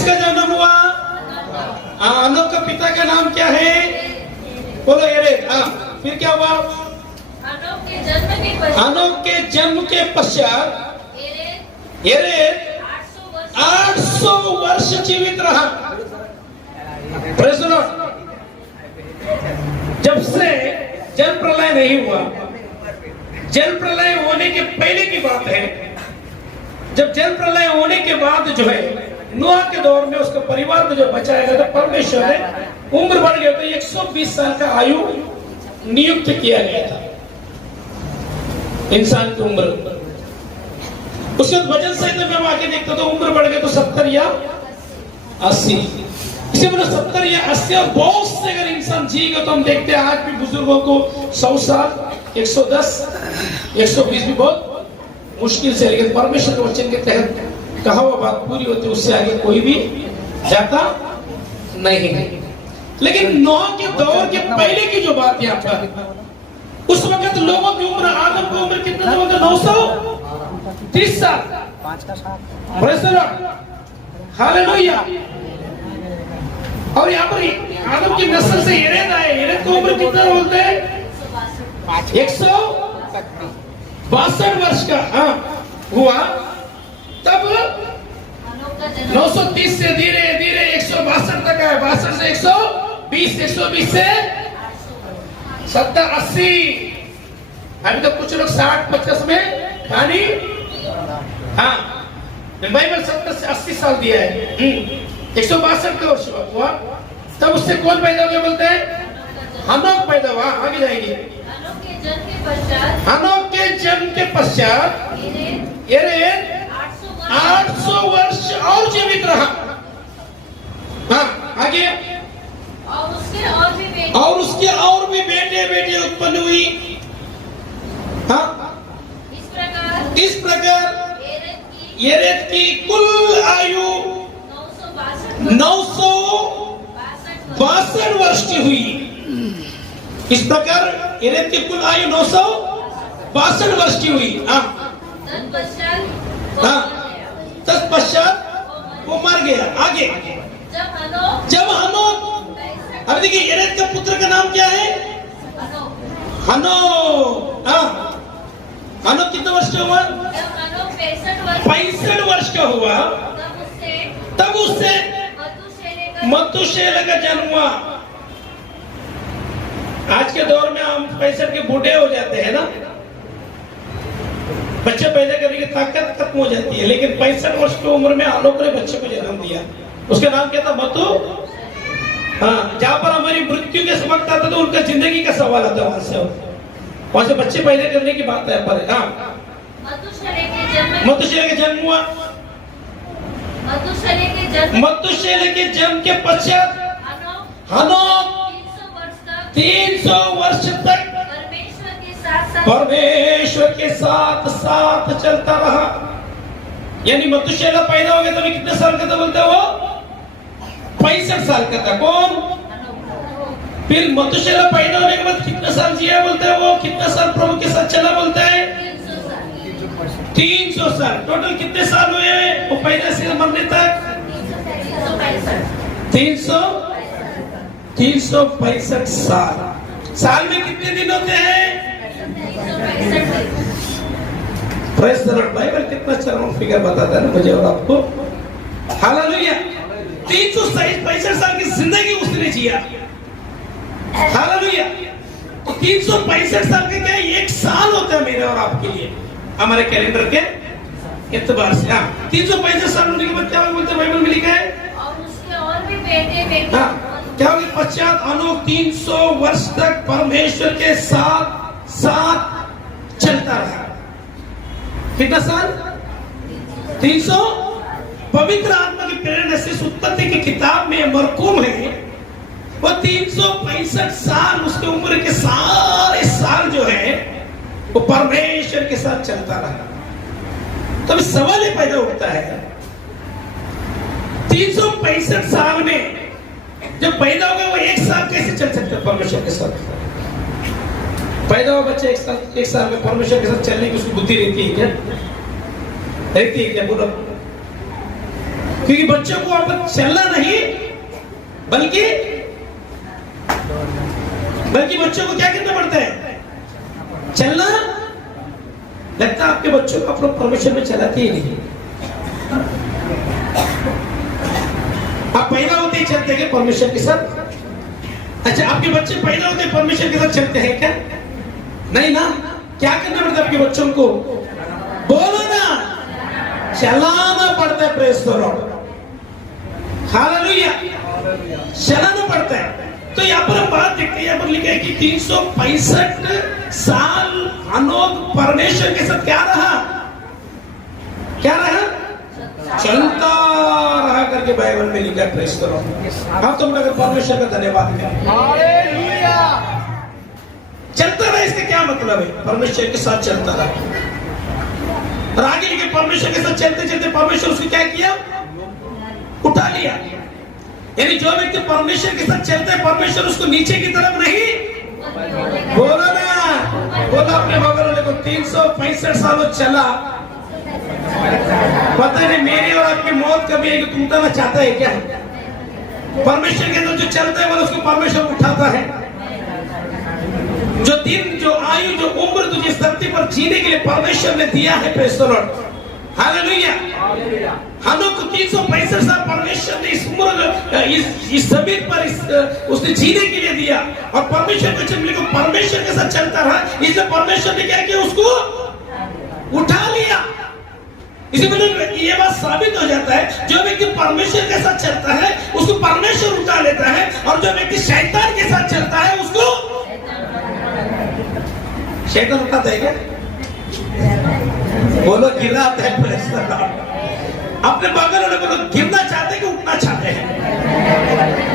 किसका जन्म हुआ? अनोक का पिता का नाम क्या है? बोलो येरेद। फिर क्या हुआ? अनोक के जन्म के पश्चात येरेद 800 वर्ष जीवित रहा। Praise the Lord. जब से जल प्रलय नहीं हुआ, जल प्रलय होने के पहले की बात है। जब जल प्रलय होने के बाद जो है नूह के दौर में उसका परिवार को जो बचाया गया था, परमेश्वर ने उम्र बढ़ गया तो 120 साल का आयु नियुक्त किया गया था इंसान की उम्र। उसके वजन सहित में हम आगे देखते तो उम्र बढ़ गया तो 70 या 80। इसे बोलो 70 या 80 और बहुत से अगर इंसान जीगा तो हम देखते हैं आज भी बुजुर्गों को 100 साल, 110, 120 भी बहुत मुश्किल से, लेकिन परमेश्वर के वचन के तहत कहा हुआ बात पूरी होती है, उससे आगे कोई भी जाता नहीं है। लेकिन नूह के दौर के पहले की जो बात यहाँ पर, उस वक्त लोगों की उम्र, आदम की उम्र कितना था? 930 साल। Praise the lord, hallelujah. और यहाँ पर आदम की नस्ल से येरेद आए। येरेद की उम्र कितना बोलते हैं? 162 वर्ष का हुआ। तब 930 से धीरे धीरे 162 तक है। 62 से 120, 120 से 70, 80। अभी तो कुछ लोग 60-50 में खानी। बाइबल 70 से 80 साल दिया है। 162 का वर्ष हुआ। तब उससे कौन पैदा हो गया बोलते हैं? हनोक पैदा हुआ। आगे जाएंगे। हनोक के जन्म के पश्चात येरेद 800 वर्ष और जीवित रहा। आगे। और उसके और भी बेटे बेटे उत्पन्न हुई। इस प्रकार येरेद की कुल आयु 962 वर्ष की हुई। इस प्रकार येरेद की कुल आयु 962 वर्ष की हुई। तत्पश्चात वो मर गया। आगे। जब हनोक, अब देखिए येरेद का पुत्र का नाम क्या है? हनोक। हनोक कितने वर्ष का हुआ? 65 वर्ष का हुआ। तब उससे मतुशेलह का जन्म हुआ। आज के दौर में हम 65 के बूढ़े हो जाते हैं ना, बच्चे पैदा करने की ताकत खत्म हो जाती है, लेकिन 65 वर्ष की उम्र में आलोक ने बच्चे को जन्म दिया। उसका नाम क्या था? मतु। जहां पर हमारी मृत्यु के वक्त आता तो उनका जिंदगी का सवाल आता, वहां से बच्चे पैदा करने की बात है पर। मतुशेलह के जन्म हुआ। मतुशेलह के जन्म के पश्चात हनोक 300 वर्ष तक परमेश्वर के साथ साथ चलता रहा। यानी मतुशेलह पैदा हो गया तो कितने साल का था बोलते हैं? वो 65 साल का था। कौन? फिर मतुशेलह पैदा होने के बाद कितने साल जिया बोलते हैं? वो कितने साल प्रभु के साथ चला बोलते हैं? 300 साल। टोटल कितने साल हुए वो पैदा से मरने तक? 365 साल। साल में कितने दिन होते हैं? Praise the Lord. बाइबल कितना चरम फिगर बताता है ना मुझे और आपको। हालेलुया। 365 साल की जिंदगी उसने जिया। हालेलुया। 365 साल का क्या? 1 साल होता है मेरे और आपके लिए, हमारे कैलेंडर के एतबार से। 365 साल होने के बाद क्या बोलते हैं? बाइबल में लिखा है क्या होगा? पश्चात हनोक 300 वर्ष तक परमेश्वर के साथ साथ चलता रहा। कितना साल? 300। पवित्र आत्मा की प्रेरणा से उत्पत्ति की किताब में मरकूम है वो 365 साल उसके उम्र के सारे साल जो है वो परमेश्वर के साथ चलता रहा। तब सवाल ये पैदा होता है 365 साल में जब पैदा हो गया वो 1 साल कैसे चल सकता है परमेश्वर के साथ? पैदा हुआ बच्चे 1 साल में परमेश्वर के साथ चलने की उसकी बुद्धि रहती है क्या? रहती है क्या? बोलो। क्योंकि बच्चों को अब चलना नहीं बल्कि बच्चों को क्या करना पड़ता है? चलना। लगता है आपके बच्चों को अपना परमेश्वर में चलाते ही नहीं। आप पैदा होते ही चलते हैं परमेश्वर के साथ? अच्छा, आपके बच्चे पैदा होते ही परमेश्वर के साथ चलते हैं क्या? नहीं ना। क्या करना पड़ता है आपके बच्चों को? बोलो ना, चलाना पड़ता है। प्रेज़ द लॉर्ड, हालेलुया, चलाना पड़ता है। तो यहाँ पर हम बात देखते हैं, यहाँ पर लिखा है कि 365 साल हनोक परमेश्वर के साथ क्या रहा? चलता रहा करके बाइबल में लिखा है। Praise the Lord. आप तो अगर परमेश्वर का धन्यवाद करें। हालेलुया। चलता रहा, इसका क्या मतलब है? परमेश्वर के साथ चलता रहा। और आगे लिखे परमेश्वर के साथ चलते चलते परमेश्वर उसको क्या किया? उठा लिया। यानी जो व्यक्ति परमेश्वर के साथ चलता है, परमेश्वर उसको नीचे की तरफ नहीं, बोलो ना, बोलो अपने बगल वाले को, 365 सालों चला। पता नहीं मेरी और आपकी मौत कभी आएगी, तुम उठाना चाहता है क्या? परमेश्वर के अंदर जो चलता है वो उसको परमेश्वर उठाता है। जो दिन, जो आयु, जो उम्र तुझे इस धरती पर जीने के लिए परमेश्वर ने दिया है, प्रेज़ द लॉर्ड, हालेलुया। हनोक को 365 साल परमेश्वर ने इस उम्र, इस जमीन पर उसने जीने के लिए दिया। और परमेश्वर को चलने को परमेश्वर के साथ चलता रहा, इसलिए परमेश्वर ने क्या किया? उसको उठा लिया। इसी मतलब ये बात साबित हो जाता है, जो व्यक्ति परमेश्वर के साथ चलता है उसको परमेश्वर उठा लेता है, और जो व्यक्ति शैतान के साथ चलता है उसको शैतान उठाता है क्या? बोलो, गिराता है। Praise the Lord. अपने बगल वाले बोलो, गिरना चाहते हैं कि उठना चाहते हैं?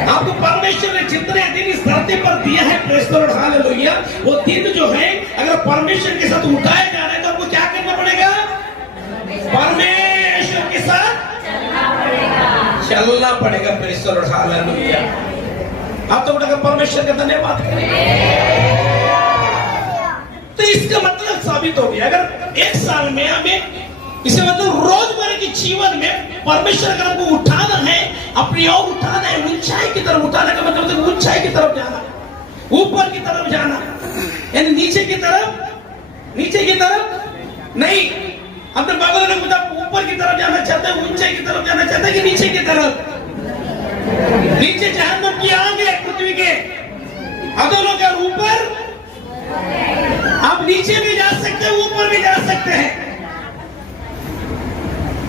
आपको परमेश्वर ने जितने दिन इस धरती पर दिया है, प्रेज़ द लॉर्ड, हालेलुया, वो दिन जो है अगर परमेश्वर के साथ उठाए जा रहे हैं तो आपको क्या करना पड़ेगा? परमेश्वर के साथ चलना पड़ेगा। Praise the lord, hallelujah. आप तो उठकर परमेश्वर का धन्यवाद करें। तो इसका मतलब साबित हो गया, अगर एक साल में हमें, इसे मतलब रोजमर्रा के जीवन में परमेश्वर अगर हमको उठाना है, अपनी ओर उठाना है, ऊंचाई की तरफ उठाने का मतलब ऊंचाई की तरफ जाना, ऊपर की तरफ जाना, यानी नीचे की तरफ नहीं। अपने बगल वाले को ऊपर की तरफ जाना चाहते हैं, ऊंचाई की तरफ जाना चाहते हैं कि नीचे की तरफ? नीचे जहन्नम की आग है पृथ्वी के अधोलोक, और ऊपर आप नीचे भी जा सकते हैं, ऊपर भी जा सकते हैं।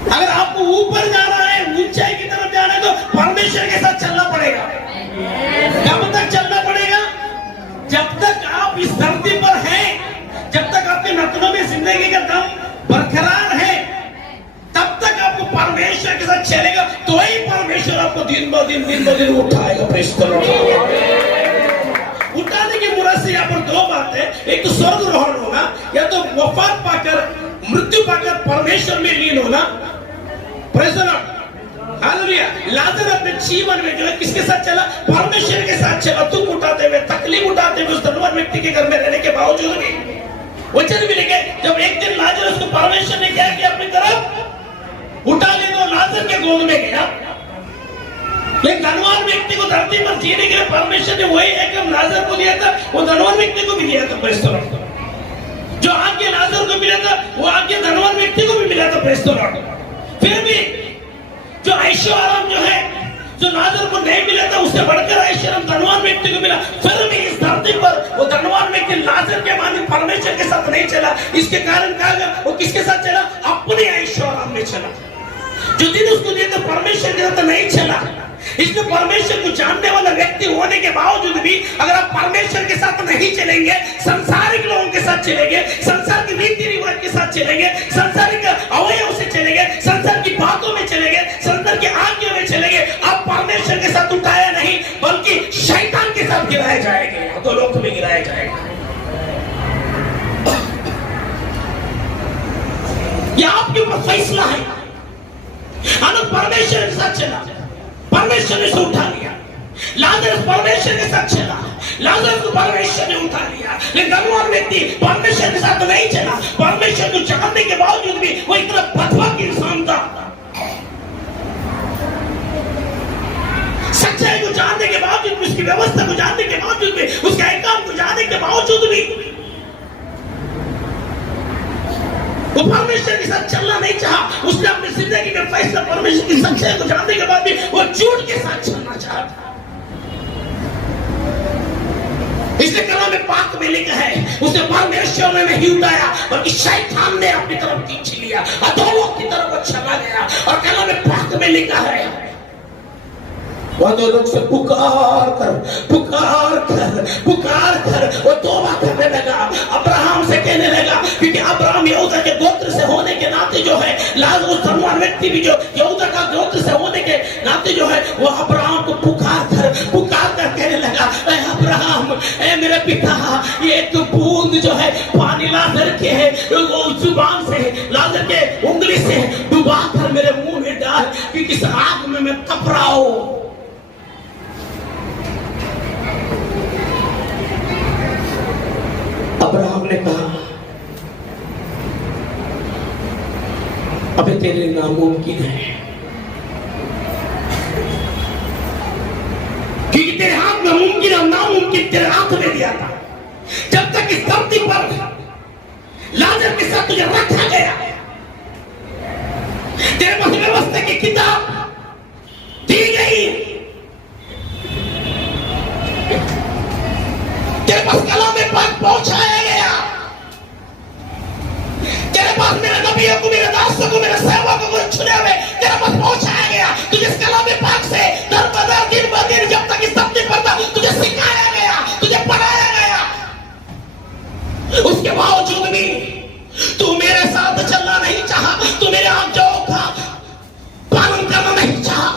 अगर आपको ऊपर जाना है, ऊंचाई की तरफ जाना है, तो परमेश्वर के साथ चलना पड़ेगा। कब तक चलना पड़ेगा? जब तक आप इस धरती पर हैं, जब तक आपके नथनों में जिंदगी का दम बरकरार है, तब तक आपको परमेश्वर के साथ चलेगा, तो ही परमेश्वर आपको दिन ब दिन उठाएगा। Praise the Lord. उठाने की मुराद से यहाँ पर दो बात है, एक तो स्वर्गारोहण होना, या तो वफात पाकर, मृत्यु पाकर परमेश्वर में लीन होना। Praise the lord, hallelujah. लाजर अपने जीवन में जो है किसके साथ चला? परमेश्वर के साथ चला। दुख उठाते हुए, तकलीफ उठाते हुए, उस धनवान व्यक्ति के घर में रहने के बावजूद भी वचन भी लिखे, जब एक दिन लाजर उसको परमेश्वर ने क्या किया? अपनी तरफ उठा ले, तो लाजर के गोद में गया। लेकिन धनवान व्यक्ति को धरती पर जीने के लिए परमेश्वर ने वही एक लाजर को दिया था, वो धनवान व्यक्ति को भी दिया था। Praise the Lord. जो आगे लाजर को मिला था, वो आगे धनवान व्यक्ति को भी मिला था। Praise the Lord. फिर भी जो ऐशो आराम जो है, जो लाजर को नहीं मिला था, उससे बढ़कर ऐशो आराम धनवान व्यक्ति को मिला। फिर भी इस धरती पर वो धनवान व्यक्ति लाजर के माने परमेश्वर के साथ नहीं चला। इसके कारण कहा गया, वो किसके साथ चला? अपने ऐशो आराम में चला। जो दिन उसको दिया था परमेश्वर के साथ नहीं चला। इसलिए परमेश्वर को जानने वाला व्यक्ति होने के बावजूद भी अगर आप परमेश्वर के साथ नहीं चलेंगे, संसारिक लोगों के साथ चलेंगे, संसार के रीति रिवाज के साथ चलेंगे, संसारिक अवयव से चलेंगे, संसार की बातों में चलेंगे, संसार की आज्ञा में चलेंगे, आप परमेश्वर के साथ उठाया नहीं बल्कि शैतान के साथ गिराए जाएंगे, तो लोग में गिराए जाएंगे। यह आपके ऊपर फैसला है। हनोक परमेश्वर के साथ चला, परमेश्वर ने उसे उठा लिया। लाजर परमेश्वर के साथ चला, लाजर को परमेश्वर ने उठा लिया। लेकिन धनवान व्यक्ति परमेश्वर के साथ नहीं चला। परमेश्वर को जानने के बावजूद भी वो इतना बदबख्त इंसान था। जानने के बावजूद भी, उसकी व्यवस्था को जानने के बावजूद भी, उसके अहकाम को जानने के बावजूद भी वो परमेश्वर के साथ चलना नहीं चाहा। उसने अपनी जिंदगी में फैसला परमेश्वर की सच्चाई को जानने के बाद भी वो झूठ के साथ चलना चाहता। इसलिए कलाम में पाक में लिखा है, उसे परमेश्वर ने नहीं उठाया बल्कि शैतान ने अपनी तरफ खींच लिया, अधोलोक की तरफ वो चला गया। और कलाम में पाक में लिखा है, वो अधोलोक से पुकार कर वो तौबा करने लगा, अब्राहम से कहने लगा, क्योंकि अब्राहम यहूदा के गोत्र से होने के नाते जो है, लाजर धनवान व्यक्ति भी जो यहूदा का गोत्र से होने के नाते जो है, वो अब्राहम को पुकार कर कहने लगा, ऐ अब्राहम, ऐ मेरे पिता, ये एक बूंद जो है पानी लाजर के है, वो जुबान से लाजर के उंगली से डुबा कर मेरे मुंह में डाल, क्योंकि इस आग में मैं तप रहा हूं। अब्राहम ने कहा, अबे तेरे लिए नामुमकिन है, क्योंकि तेरे हाथ में मुमकिन और नामुमकिन तेरे हाथ में दिया था। जब तक इस धरती पर लाजर के साथ तुझे रखा गया, तेरे पास व्यवस्था की किताब दी गई, तेरे पास कलाम में पाक पहुंचाया गया, तेरे पास मेरे नबियों को, मेरे दासों को, मेरे सेवकों को चुने हुए तेरे पास पहुंचाया गया। तुझे इस कलाम में पाक से दर बदर दिन ब दिन जब तक इस धरती पर था तुझे सिखाया गया, तुझे पढ़ाया गया। उसके बावजूद भी तू मेरे साथ चलना नहीं चाहा, तू मेरे आज्ञाओं का पालन करना नहीं चाहा,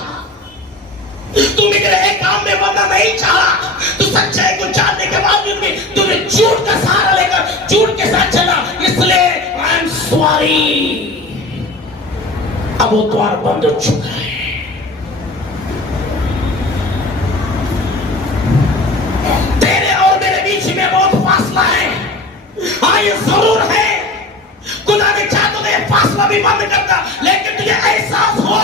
तू मेरे काम में बनना नहीं चाहा, तू सच्चाई को जानने के बावजूद भी तूने झूठ का सहारा लेकर झूठ के साथ चला। इसलिए आई एम सॉरी, अब वो द्वार बंद हो चुका है। तेरे और मेरे बीच में बहुत फासला है। हाँ, ये जरूर है, खुदा ने चाहा तो ये फासला भी बंद करता, लेकिन तुझे एहसास हो,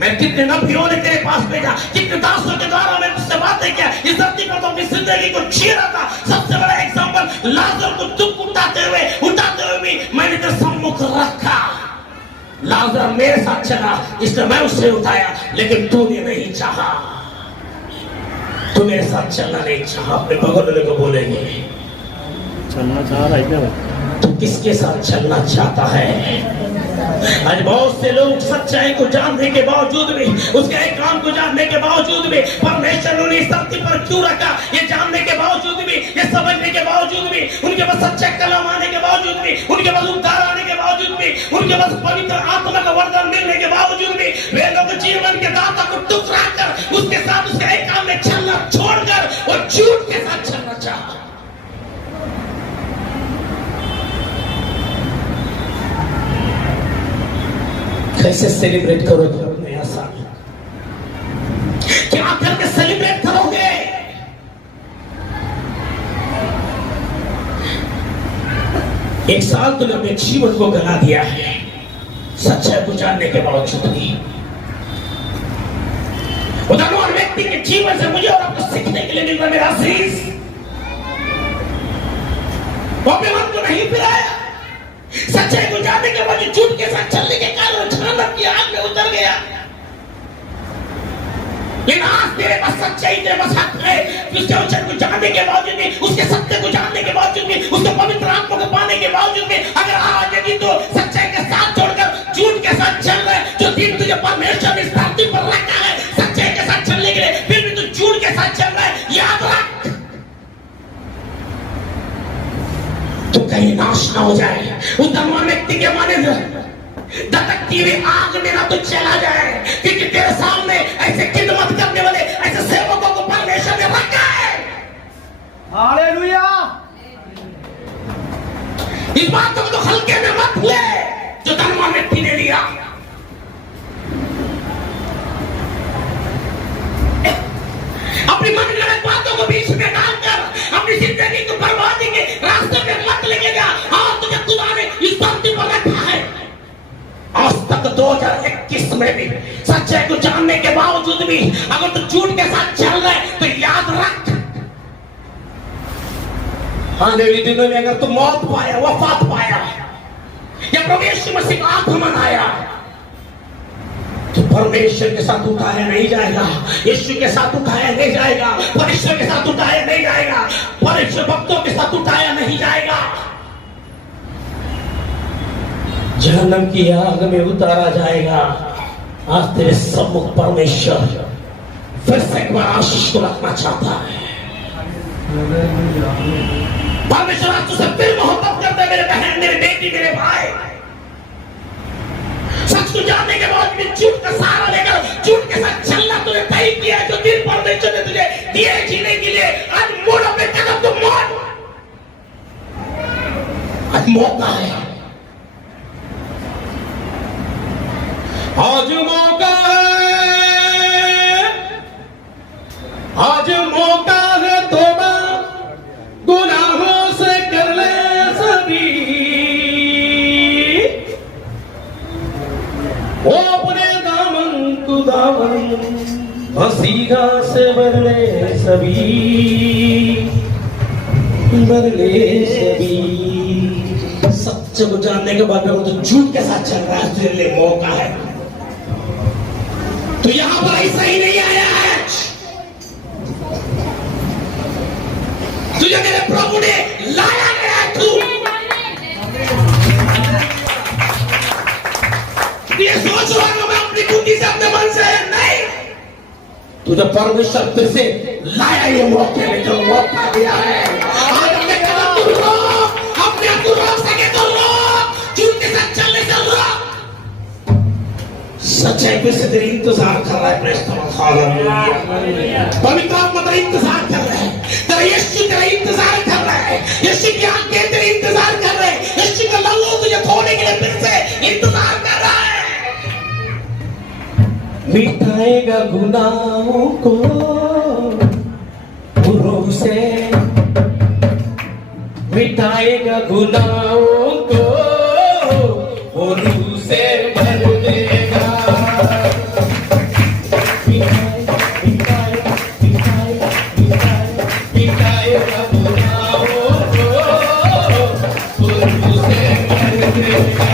मैं कितने नबियों ने तेरे पास भेजा, कितने दासों के द्वारा मैंने तुझसे बातें किया, इस धरती पर तो अपनी जिंदगी को जी रहा था। सबसे बड़ा एग्जांपल लाजर को दुख उठाते हुए भी मैंने तेरे सम्मुख रखा। लाजर मेरे साथ चला, इसलिए मैं उससे उठाया, लेकिन तूने नहीं चाहा, तू मेरे साथ चलना नहीं चाहा। अपने बगल वाले को बोलेंगे, चलना चाह रहा है क्या? तू किसके साथ चलना चाहता है? आज बहुत से लोग सच्चाई को जानने के बावजूद भी, उसके काम को जानने के बावजूद भी, परमेश्वर ने इस धरती पर क्यों रखा ये जानने के बावजूद भी, ये समझने के बावजूद भी, उनके पास सच्चा कलाम आने के बावजूद भी, उनके पास उद्धार आने के बावजूद भी, उनके पास पवित्र आत्मा का वरदान मिलने के बावजूद भी, वे लोग जीवन के दाता को टुकरा कर उसके साथ उसके काम में चलना छोड़कर और झूठ के साथ चलना चाहता। कैसे सेलिब्रेट करोगे अपने नया साल? क्या करके सेलिब्रेट करोगे? एक साल तुमने अपने जीवन को गला दिया है सच्चाई को जानने के बावजूद भी। उदाहरण व्यक्ति के जीवन से मुझे और आपको सीखने के लिए मिल रहा मेरा अजीज, वो अपने मन को नहीं पिलाया, सच्चाई को जानने के बाद झूठ के साथ चलने के कारण जहन्नम की आग में उतर गया। लेकिन आज तेरे पास सच्चाई, तेरे पास हक है, उसके वचन को जानने के बावजूद भी, उसके सत्य को जानने के बावजूद भी, उसके पवित्र आत्मा को पाने के बावजूद भी, अगर आज यदि तो सच्चाई के साथ छोड़कर झूठ के साथ चल रहा है, जो दिन तुझे परमेश्वर ने इस धरती पर रखा है सच्चाई के साथ चलने के लिए, फिर भी तू झूठ के साथ चल रहा है, याद रख, तो कहीं नाश ना हो जाए। उस धनवान व्यक्ति के माने धधकती हुई आग में ना तो चला जाए, क्योंकि तेरे सामने ऐसे खिदमत करने वाले ऐसे सेवकों को परमेश्वर ने रखा है। हालेलुया। इस बात को तो हल्के में मत ले जो धनवान व्यक्ति ने लिया। अपनी मनगढ़ंत बातों को बीच में डालकर अपनी जिंदगी को बर्बादी के रास्ते पे मत लेके जा। हाँ, तुझे खुदा ने इस धरती पर रखा है। आज तक 2021 में भी सच्चाई को जानने के बावजूद भी अगर तू झूठ के साथ चल रहा है तो याद रख, आने वाले दिनों में अगर तू मौत पाया, वफात पाया या प्रभु यीशु मसीह का आगमन आया तो परमेश्वर के साथ उठाया नहीं जाएगा, यीशु के साथ उठाया नहीं जाएगा, परमेश्वर के साथ उठाया नहीं जाएगा, परमेश्वर भक्तों के साथ उठाया नहीं जाएगा, जहन्नम की आग में उतारा जाएगा। आज तेरे सम्मुख परमेश्वर फिर से एक बार आशीष को रखना चाहता है। परमेश्वर आज तुझसे फिर मोहब्बत करता है, मेरे बहन, मेरे बेटी, मेरे भाई। सच को जानने के बाद भी झूठ का सहारा लेकर झूठ के साथ चलना तुझे तय किया है, जो दिन परमेश्वर ने तुझे दिए जीने के लिए, आज मोड़ अपने कदम तो मोड़। आज मौका है, आज मौका है, आज मौका है, तौबा गुनाहों से कर ले सभी, वो अपने दामन को दामन मसीहा से भर ले सभी, भर ले सभी। सच को जानने के बाद में तो झूठ के साथ चल रहा है, तेरे लिए मौका है। तो यहां पर ऐसा ही नहीं आया है, तुझे मेरे प्रभु ने लाया गया है। तू ये सोच रहा है मैं अपनी बुद्धि से, अपने मन से नहीं, तुझे परमेश्वर फिर से लाया, ये मौके में जो मौका दिया है। आज अपने कदम को रोक, अपने आप को रोक सके तो रोक, झूठ के साथ चलने से रोक। सच्चाई फिर से तेरी इंतजार कर रहा है, पवित्र आत्मा तेरा इंतजार कर रहा है, तेरा यीशु तेरा इंतजार कर रहा है, यीशु की आंखें तेरे इंतजार कर रहे हैं, यीशु का लहू तुझे धोने के लिए फिर से इंतजार कर रहा है। मिटाएगा गुनाहों को गुरों से, मिटाएगा गुनाहों को गुरों से भर देगा। मिटाएगा गुनाहों को गुरों से भर देगा।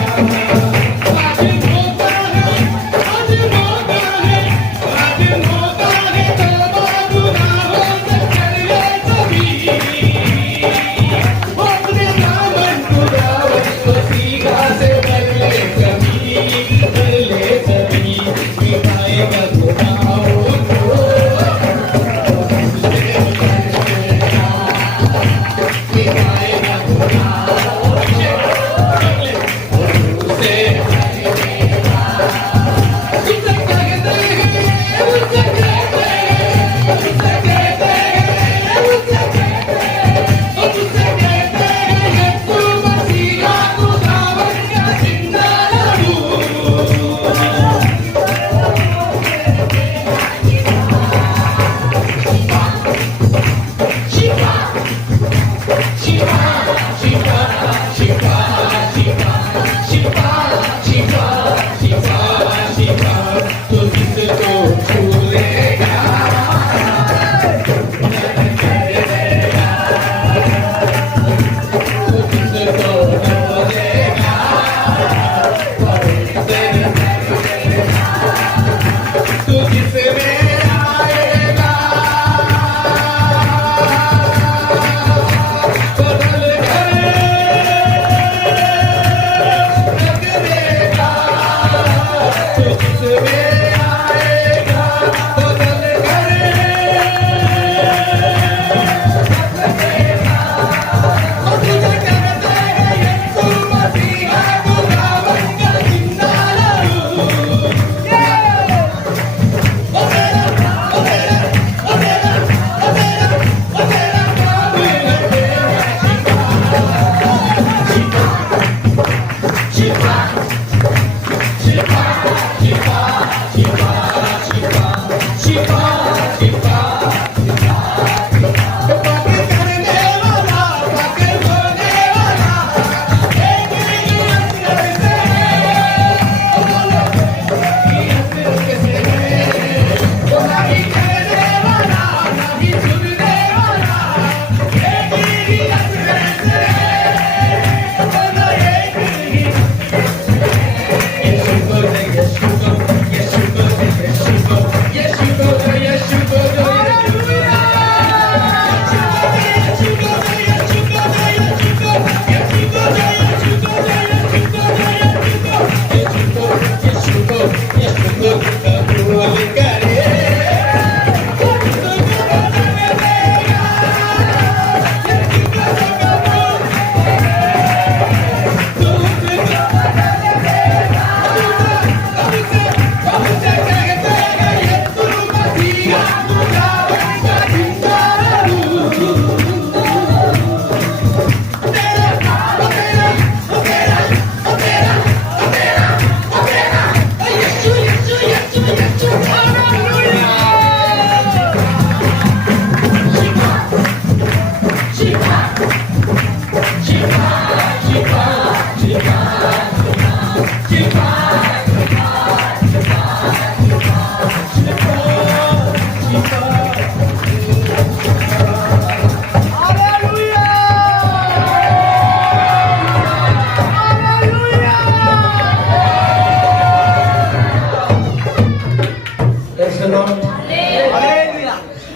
Lord,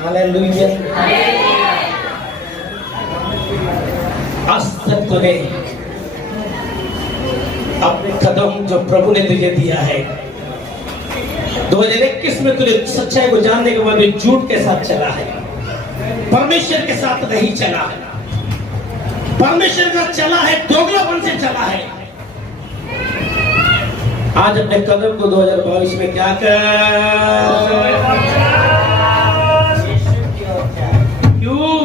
hallelujah. आज तक तूने अपने कदम जो प्रभु ने तुझे दिया है, 2021 में तूने सच्चाई को जानने के बाद भी झूठ के साथ चला है, परमेश्वर के साथ नहीं चला है, परमेश्वर का चला है, दोगलापन से चला है। आज अपने कदम को 2022 में क्या कर, क्यों?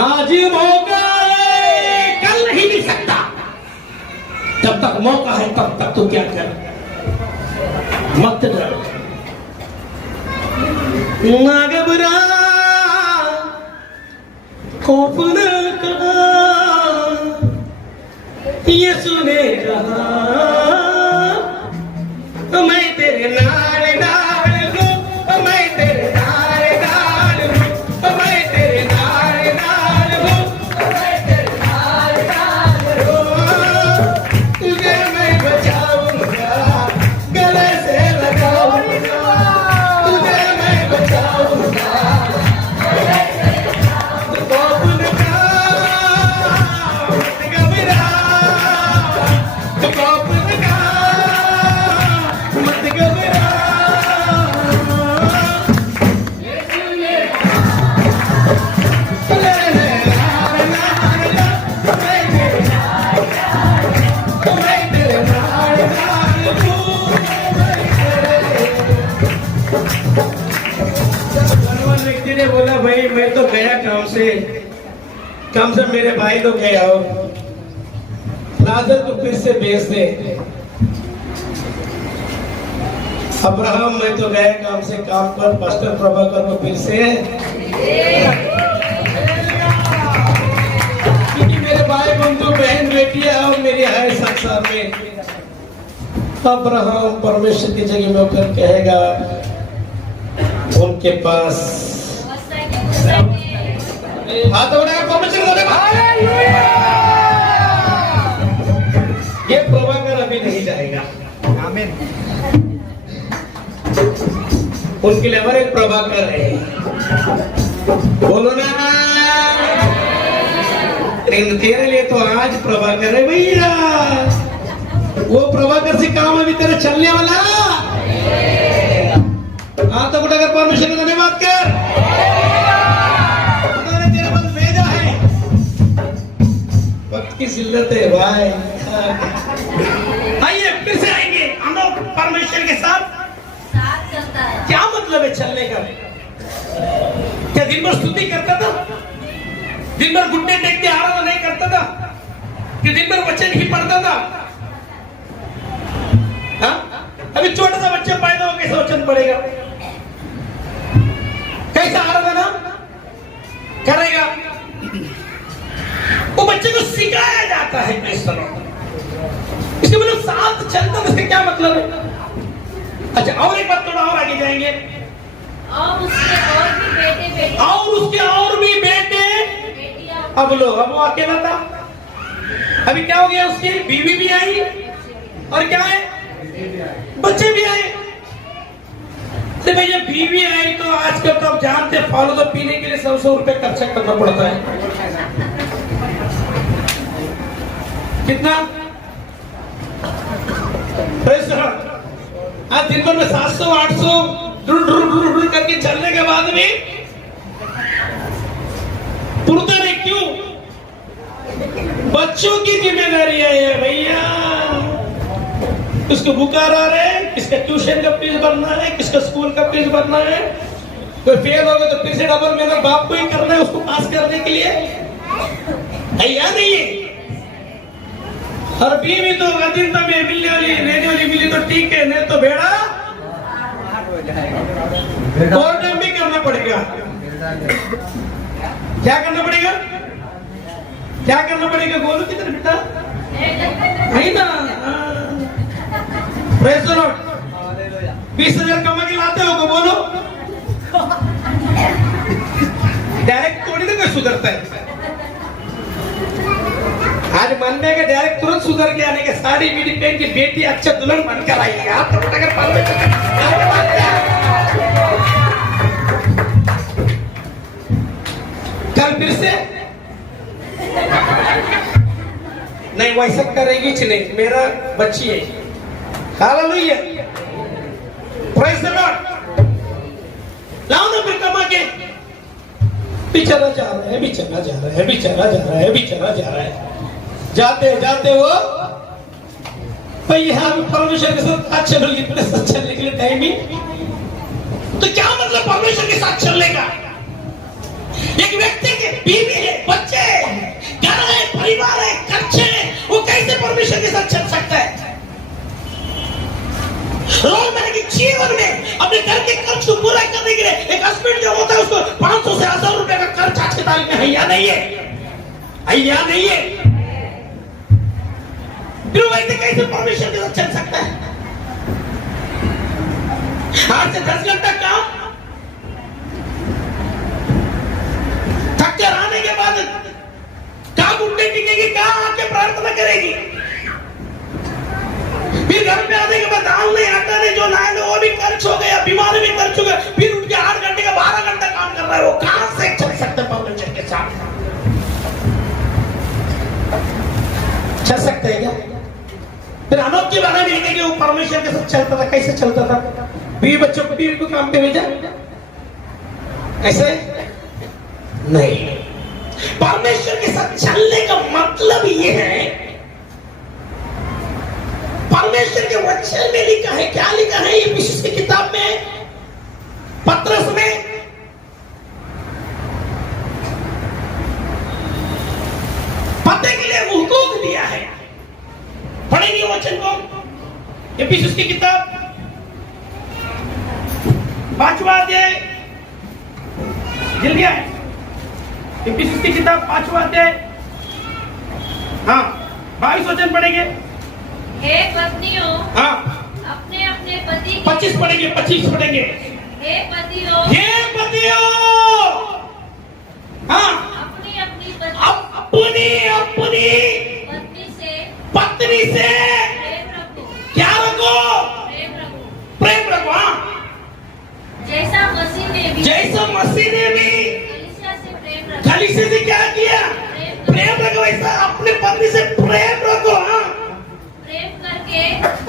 आज ही मौका है, कल नहीं मिल सकता। जब तक मौका है तब तक तो क्या कर, मत डर, ना घबरा, खौफ न करा, यीशु ने कहा मैं तेरे नाल नाल हूँ, मैं तेरे नाल नाल हूँ, मैं तेरे नाल नाल हूँ, मैं तेरे नाल नाल हूँ। तुझे मैं बचाऊंगा, गले से लगाऊंगा, तुझे मैं बचाऊंगा, गले से लगाऊंगा। मत घबरा, मत घबरा। व्यक्ति ने बोला भाई मैं तो गया काम से मेरे भाई लोग गए आओ, लाजर को फिर से भेज दे। अब्राहम मैं तो गया काम पर, पास्टर प्रभाकर को फिर से, क्योंकि मेरे भाई बंधु बहन बेटियां और मेरी है संसार में। अब्राहम परमेश्वर की जगह में फिर कहेगा उनके पास हाथ उठाकर परमेश्वर को देखो, ये प्रभाकर अभी नहीं जाएगा। आमीन। उनके लिए हमारे एक प्रभाकर है, बोलो ना। तेरे लिए तो आज प्रभाकर है भैया, वो प्रभाकर से काम अभी तेरा चलने वाला। हाथ उठाकर परमेश्वर को धन्यवाद कर, उन्होंने तेरे पास भेजा है। वक्त की जिल्लत है भाई। आइए फिर से आएंगे हम लोग परमेश्वर के साथ चलता है। क्या मतलब है चलने का? क्या दिन भर स्तुति करता था, दिन भर घुटने टेक के आराधना नहीं करता था, कि दिन भर वचन ही पढ़ता था? हाँ? अभी छोटा सा बच्चा पैदा हो कैसे वचन पढ़ेगा, कैसा आराधना करेगा? वो बच्चे को सिखाया जाता है कैसा। इसके मतलब साथ चलता, इसका क्या मतलब है? अच्छा और एक बात, थोड़ा और आगे जाएंगे। और उसके और भी बेटे अब लो, अब वो अकेला था, अभी क्या हो गया, उसकी बीवी भी आई और क्या है, बच्चे भी आए। तो भैया बीवी आई तो आजकल तो आप जानते फॉलो तो पीने के लिए 100 रुपए खर्चा करना पड़ता है। कितना? आज दिन भर में 700-800 ढुल करके चलने के बाद भी पुरता नहीं, क्यों? बच्चों की जिम्मेदारी है भैया। किसको बुखार आ रहा है, किसका ट्यूशन का फीस भरना है, किसका स्कूल का फीस भरना है, कोई फेल हो गया तो फिर से डबल मेहनत बाप को ही करना है उसको पास करने के लिए, है या नहीं है? और बीवी तो दिन तक मिलने वाली रहने वाली मिली तो ठीक है, नहीं तो बेड़ा और टाइम भी करना पड़ेगा। क्या करना पड़ेगा? क्या करना पड़ेगा? बोलो किधर बेटा, है ना? 20,000 कमा के लाते हो, बोलो। डायरेक्ट थोड़ी ना कोई सुधरता है। आज मन में के डायरेक्ट तुरंत सुधर के आने के साड़ी बीड़ी पहन के बेटी अच्छा दुल्हन बनकर आएगी आप तो अगर कल फिर से नहीं वैसा करेगी नहीं मेरा बच्ची है हालेलुया प्रेज द लॉर्ड लाओ ना फिर कमा के बिचरा जा रहा है बिचरा जा रहा है बिचरा जा रहा है बिचरा जा रहा है जाते जाते वो भैया परमेश्वर के साथ अच्छा चलोगे इतने साथ चलने के लिए टाइम ही तो क्या मतलब परमेश्वर के साथ चलने का एक व्यक्ति के बीवी है बच्चे घर है परिवार है खर्चे वो कैसे परमेश्वर के साथ चल सकता है रोजमर्रा के जीवन में अपने घर के खर्च को पूरा करने के लिए एक हस्बैंड जो होता है उसको 500 से 1000 रुपए का खर्च आज के तारीख में है या नहीं है फिर वैसे कैसे परमेश्वर के साथ चल सकता है 8 से 10 घंटा काम थक कर आने के बाद कहाँ घुटने टिकेगी कहाँ आके प्रार्थना करेगी फिर घर पे आने के बाद दाल नहीं आटा नहीं जो लाए वो भी खर्च हो गया बीमार भी खर्च हो गया फिर उनके 8 घंटे का 12 घंटा काम कर रहा है वो कहां से चल सकता है परमेश्वर के साथ चल सकते हैं क्या फिर अनोखी बातें भी लिखेंगे वो परमेश्वर के साथ चलता था कैसे चलता था बीवी बच्चों को बीवी को काम पे भेजा कैसे नहीं परमेश्वर के साथ चलने का मतलब ये है परमेश्वर के वचन में लिखा है क्या लिखा है ये विशुद्ध की किताब में पत्रस में पते के लिए हुकूम दिया है पढ़ेंगे वचन को ये विशुद्ध की किताब 5वां अध्याय जल्दी आए ये विशुद्ध की किताब 5वां अध्याय हाँ 22 वचन पढ़ेंगे हे पत्नियों हाँ अपने अपने पति 25 पढ़ेंगे हे पतियों हाँ अपनी अपनी पत्नी से क्या रखो प्रेम रखो हाँ जैसा मसीह ने भी कलीसिया से क्या किया प्रेम रखो वैसा अपने पत्नी से प्रेम रखो हाँ प्रेम करके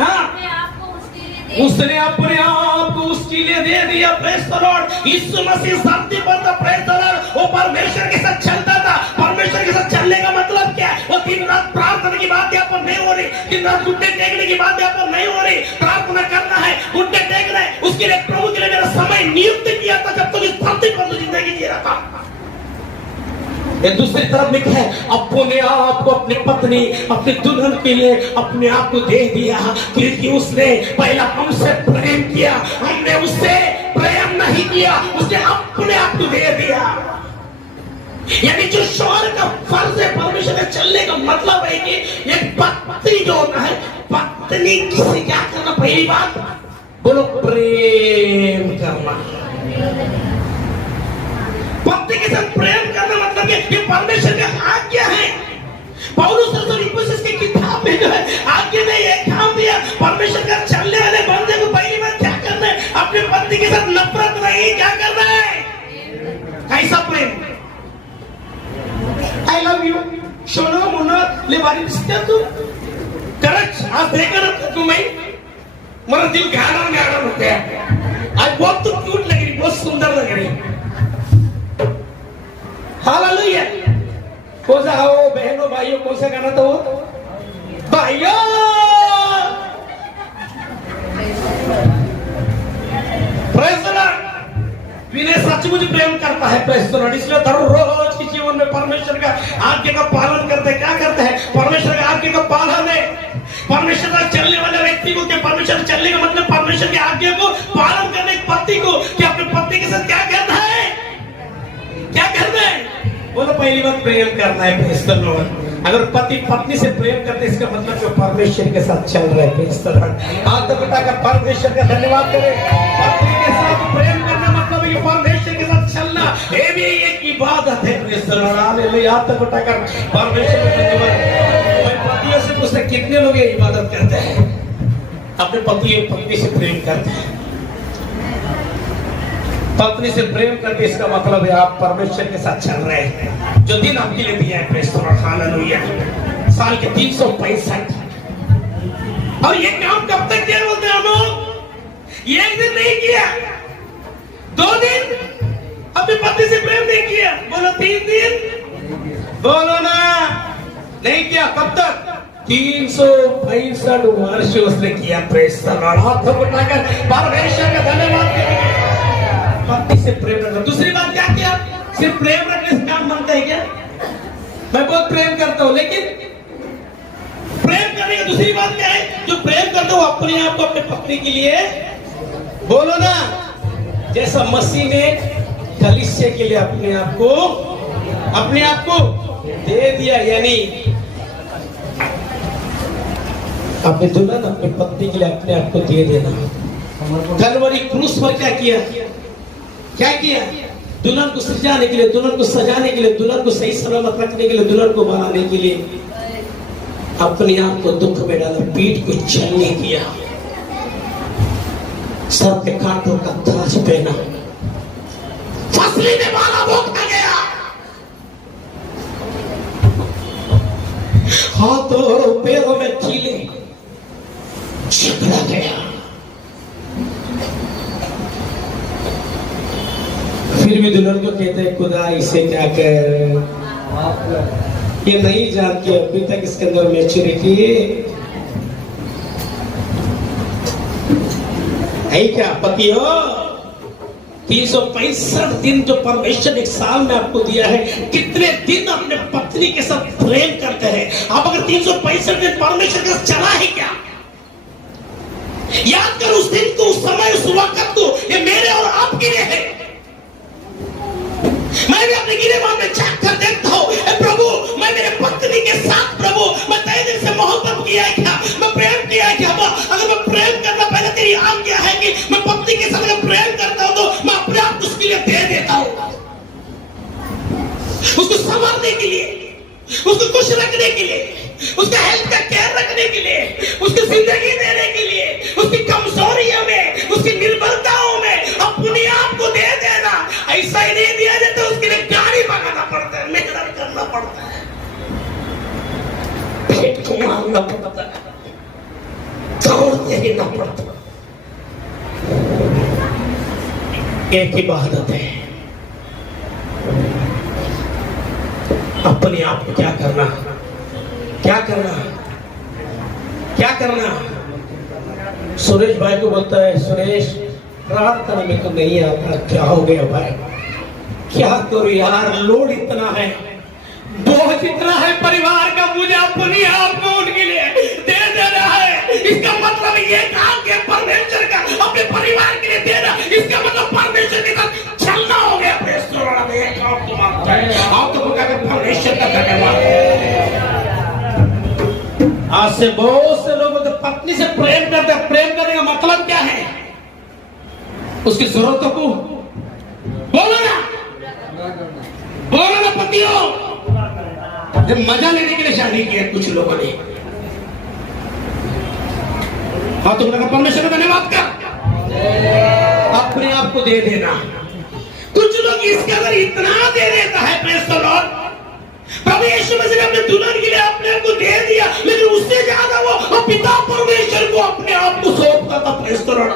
हाँ अपने आप को उसके लिए दे उसने अपने आप को उसके लिए दे दिया प्रेज द लॉर्ड यीशु मसीह धरती पर था प्रेज द लॉर्ड वो परमेश्वर के साथ चलता था परमेश्वर के साथ चलने का मतलब क्या है वो दिन रात प्रार्थना की बात यहाँ पर नहीं हो रही दिन रात घुटने टेकने की बात यहाँ पर नहीं हो रही प्रार्थना करना है घुटने टेकना है उसके लिए प्रभु के लिए मेरा समय नियुक्त किया था जब तक इस धरती पर जिंदगी जी रहा था ये दूसरी तरफ लिखा है अपने आप को अपनी पत्नी अपनी दुल्हन के लिए अपने आप को दे दिया क्योंकि उसने पहला हमसे प्रेम किया हमने उससे प्रेम नहीं किया उसने अपने आप को दे दिया यानी जो शौहर का फर्ज है परमेश्वर के चलने का मतलब है कि एक पत्नी जो होना है पत्नी किसी क्या करना पहली बात बोलो प्रेम करना पत्नी के साथ प्रेम करना मतलब ये परमेश्वर का आज्ञा है पौलुस रसूल इफिसियों की किताब में जो है आज्ञा ने ये काम दिया परमेश्वर का चलने वाले बंदे को पहली बार क्या करना है अपनी पत्नी के साथ नफरत नहीं क्या करना है कैसा प्रेम आई लव यू सोनो मोनो ले बारी रिश्ते तू करच आज देखकर तुम्हें मेरा दिल गाना हो गया आज बहुत तो क्यूट लग रही बहुत सुंदर लग रही हालेलुया कौन सा हो बहनों भाइयों कौन सा गाना था वो भाइयों प्रेज द लॉर्ड विनय सचमुच प्रेम करता है प्रेज द लॉर्ड इसलिए हर रोज के जीवन में परमेश्वर का आज्ञा का पालन करते हैं क्या करते हैं परमेश्वर का आज्ञा का पालन है परमेश्वर का चलने वाले व्यक्ति को क्या परमेश्वर चलने का मतलब परमेश्वर की आज्ञा को पालन करने की पति को कि अपने पति के साथ क्या करना है क्या करना है बोलो पहली बात प्रेम करना है प्रेज द लॉर्ड अगर पति पत्नी से प्रेम करते इसका मतलब जो परमेश्वर के साथ चल रहे प्रेज द लॉर्ड हाथ उठाकर परमेश्वर का धन्यवाद करें पत्नी के साथ प्रेम करना मतलब ये परमेश्वर के साथ चलना ये भी एक इबादत है प्रेज द लॉर्ड हालेलुया हाथ उठाकर परमेश्वर का धन्यवाद कितने लोग ये इबादत करते हैं, अपने पत्नी से प्रेम करते हैं। पत्नी से प्रेम करके इसका मतलब है आप परमेश्वर के साथ चल रहे हैं। जो दिन आपके लिए दिया है, प्रेज़ द लॉर्ड, हालेलुया, साल के 365, और ये काम कब तक किया बोलते हैं हम लोग? एक दिन नहीं किया, 2 दिन अपनी पत्नी से प्रेम नहीं किया, बोलो 3 दिन, बोलो ना, नहीं किया। कब तक? 365 वर्ष उसने किया। प्रेज़ द लॉर्ड, हाथ उठाकर परमेश्वर का धन्यवाद करें। पत्नी से प्रेम रखना। दूसरी बात क्या किया? सिर्फ प्रेम रखने से काम बनता है क्या? मैं बहुत प्रेम करता हूं, लेकिन प्रेम करने की दूसरी बात क्या है? जो प्रेम करते हो अपने आप को अपने पत्नी के लिए, बोलो ना, जैसा मसीह ने कलीसिया के लिए अपने आप को दे दिया, यानी अपने दुल्हन अपने पत्नी के लिए अपने आप को दे देना। कलवरी क्रूस पर क्या किया? दुल्हन को सजाने के लिए, दुल्हन को सजाने के लिए, दुल्हन को सही सलामत रखने के लिए, दुल्हन को बनाने के लिए अपने आप को दुख में डाला, पीठ को चलने किया, सर पे कांटों का ताज पहना, फसली में माला भोगता गया, हाथों और पैरों में कीले झगड़ा गया। फिर भी दुल्हन को कहते हैं, खुदा इसे क्या कर, ये नहीं जानती अभी तक इसके अंदर मैच्योरिटी है क्या? पतियो, 365 दिन जो परमेश्वर एक साल में आपको दिया है, कितने दिन अपने पत्नी के साथ प्रेम करते हैं आप? अगर 365 दिन परमेश्वर के साथ चला है क्या? याद कर उस दिन को, उस समय, उस वक्त को, ये मेरे और आपके लिए है। मैं भी अपने गिरेबान में झांक कर देखता हूँ, प्रभु मैं मेरे पत्नी के साथ, प्रभु मैं तहे दिल से मोहब्बत किया है क्या? मैं प्रेम किया है क्या? अगर मैं प्रेम करना, पहले तेरी आज्ञा है कि मैं पत्नी के साथ अगर प्रेम करता हूँ तो मैं अपने आप उसके लिए दे देता हूँ, उसको संवारने के लिए, उसको खुश रखने के लिए, उसका हेल्थ का केयर रखने के लिए, उसकी जिंदगी देने के लिए, उसकी कमजोरियों में, उसकी निर्बलताओं में अपने आप को दे देना। ऐसा ही नहीं दिया जाता, उसके लिए गाड़ी मंगाना पड़ता है, मेहनत करना पड़ता है, पेट को मारना पड़ता है, दौड़ते रहना पड़ता है। एक इबादत है, अपने आप को क्या करना, सुरेश भाई को बोलता है, सुरेश प्रार्थना में तो नहीं आता, क्या हो गया भाई? क्या करो यार, लोड इतना है, बोझ इतना है परिवार का, मुझे अपने आप को उनके लिए दे देना है। इसका मतलब ये काम के परमेश्वर का अपने परिवार के लिए देना, इसका मतलब परमेश्वर के साथ चलना हो गया। काम तो मांगता है, आप तो परमेश्वर का धन्यवाद। आज से बहुत से लोग तो पत्नी से प्रेम करते हैं। प्रेम करने का मतलब क्या है? उसकी जरूरतों को बोलो ना पतियों। जब मजा लेने के लिए शादी किया कुछ लोगों ने, हाँ तुमने कहा परमेश्वर का धन्यवाद कर, अपने आप को दे देना। कुछ लोग इसके अंदर इतना दे देता है, प्रेज़ द लॉर्ड, प्रभु यीशु मसीह ने अपने दुल्हन के लिए अपने आप को दे दिया, लेकिन उससे ज्यादा वो पिता परमेश्वर को अपने आप को सौंपता था। प्रेज़ द लॉर्ड,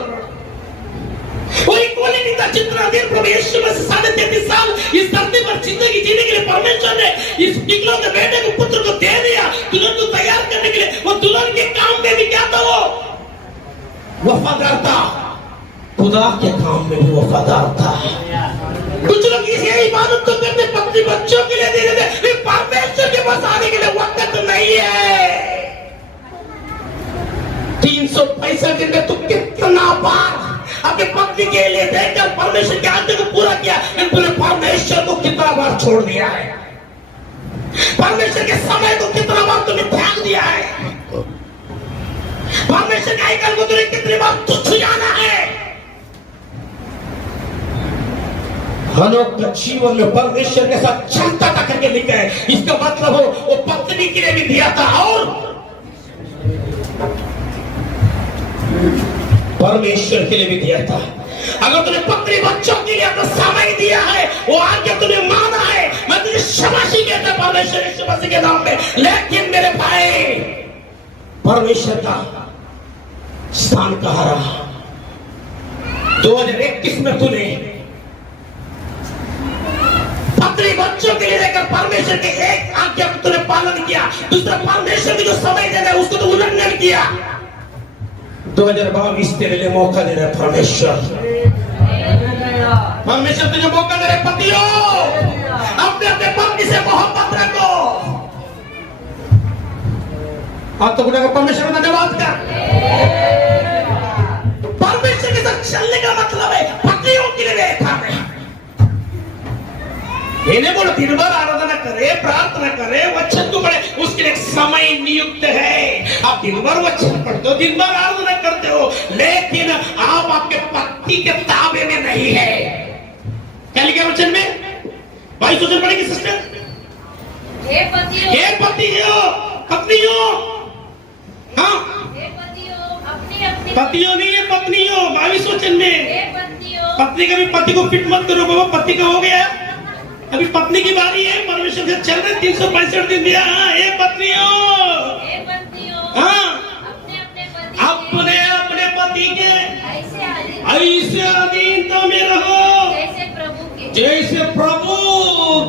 कोई कोई नहीं था जितना देर प्रभु यीशु मसीह 33.5 साल इस धरती पर जिंदगी जीने के लिए परमेश्वर ने इस इकलौते बेटे को, पुत्र को दे दिया दुल्हन को तैयार करने के लिए। वो दुल्हन के काम में भी क्या था? वो वफादार था, खुदा के काम में भी वफादार था। कुछ लोग इसे इबादत तो करते, पत्नी बच्चों के लिए दे देते, परमेश्वर के पास आने के लिए वक्त नहीं है। 365 दिन में तुम कितना बार अपने पत्नी के लिए देकर परमेश्वर के आज्ञा को पूरा किया, लेकिन तूने परमेश्वर को कितना बार छोड़ दिया है? परमेश्वर के समय को कितना बार तूने त्याग दिया है? परमेश्वर के आइकन को तूने कितनी बार तुच्छ जाना है? हनोक जीवन में परमेश्वर के साथ क्षमता करके लिखा है। इसका मतलब वो पत्नी के लिए भी दिया था और परमेश्वर के लिए भी दिया था। अगर तूने पत्नी बच्चों के लिए अपना समय दिया है, वो आज्ञा तूने माना है, मैं तुझे शाबाशी कहता हूं परमेश्वर यीशु मसीह के नाम में। लेकिन मेरे भाई, परमेश्वर का स्थान कहां रहा? 2021 में तूने पत्नी बच्चों के लिए लेकर परमेश्वर के एक आज्ञा को तूने पालन किया, दूसरा परमेश्वर को जो समय देना है उसको तो उल्लंघन किया। 2022 तेरे लिए मौका दे रहा है परमेश्वर। परमेश्वर तुझे मौका दे रहे। पतियों, अपने अपने पत्नी से मोहब्बत रखो। आप तो गुना परमेश्वर का धन्यवाद कर। परमेश्वर के साथ चलने का मतलब है पत्नियों के लिए था। ये नहीं बोलो दिन भर आराधना करे, प्रार्थना करे, वचन को पढ़े, उसके लिए समय नियुक्त है। आप दिन भर वचन पढ़ते हो, दिन भर आराधना करते हो, लेकिन आप आपके पति के ताबे में नहीं है। क्या लिखा वचन में? भाई वचन पढ़ेंगे सिस्टर। हे पतियों, पत्नियों, हाँ, हे पतियों, अपनी अपनी पतियों नहीं है, पत्नियों। 22 वचन में हे पतियों, पत्नी का भी पति को फिट मत करो बाबा। पति का हो गया, अभी पत्नी की बारी है। परमेश्वर से चल रहे 365 दिन दिया। हे पत्नियों, हाँ, अपने अपने पति के ऐसे अधीनता में रहो जैसे प्रभु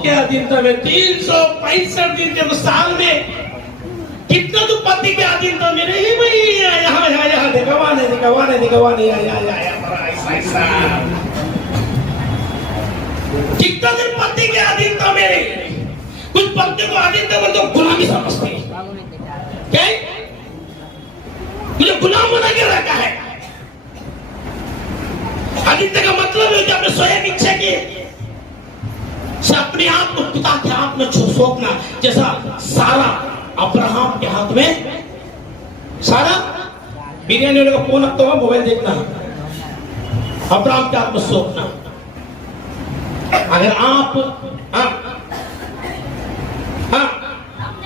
के अधीनता में। 365 दिन के साल में कितना तू पति के अधीनता में रही भाई? यहाँ दिखवाने ऐसा कितना दिन पति के अधीनता में रहे। कुछ पति को अधीनता में तो गुलामी समझते हैं। क्या मुझे गुलाम बना के रखा है? अधीनता का मतलब है कि आपने स्वयं इच्छा की अपने आप को पिता के हाथ में सौंपना। जैसा सारा अब्राहम के हाथ में, सारा बिरयानी वाले का फोन अब तो मोबाइल देखना, अब्राहम के हाथ में सौंपना। अगर आप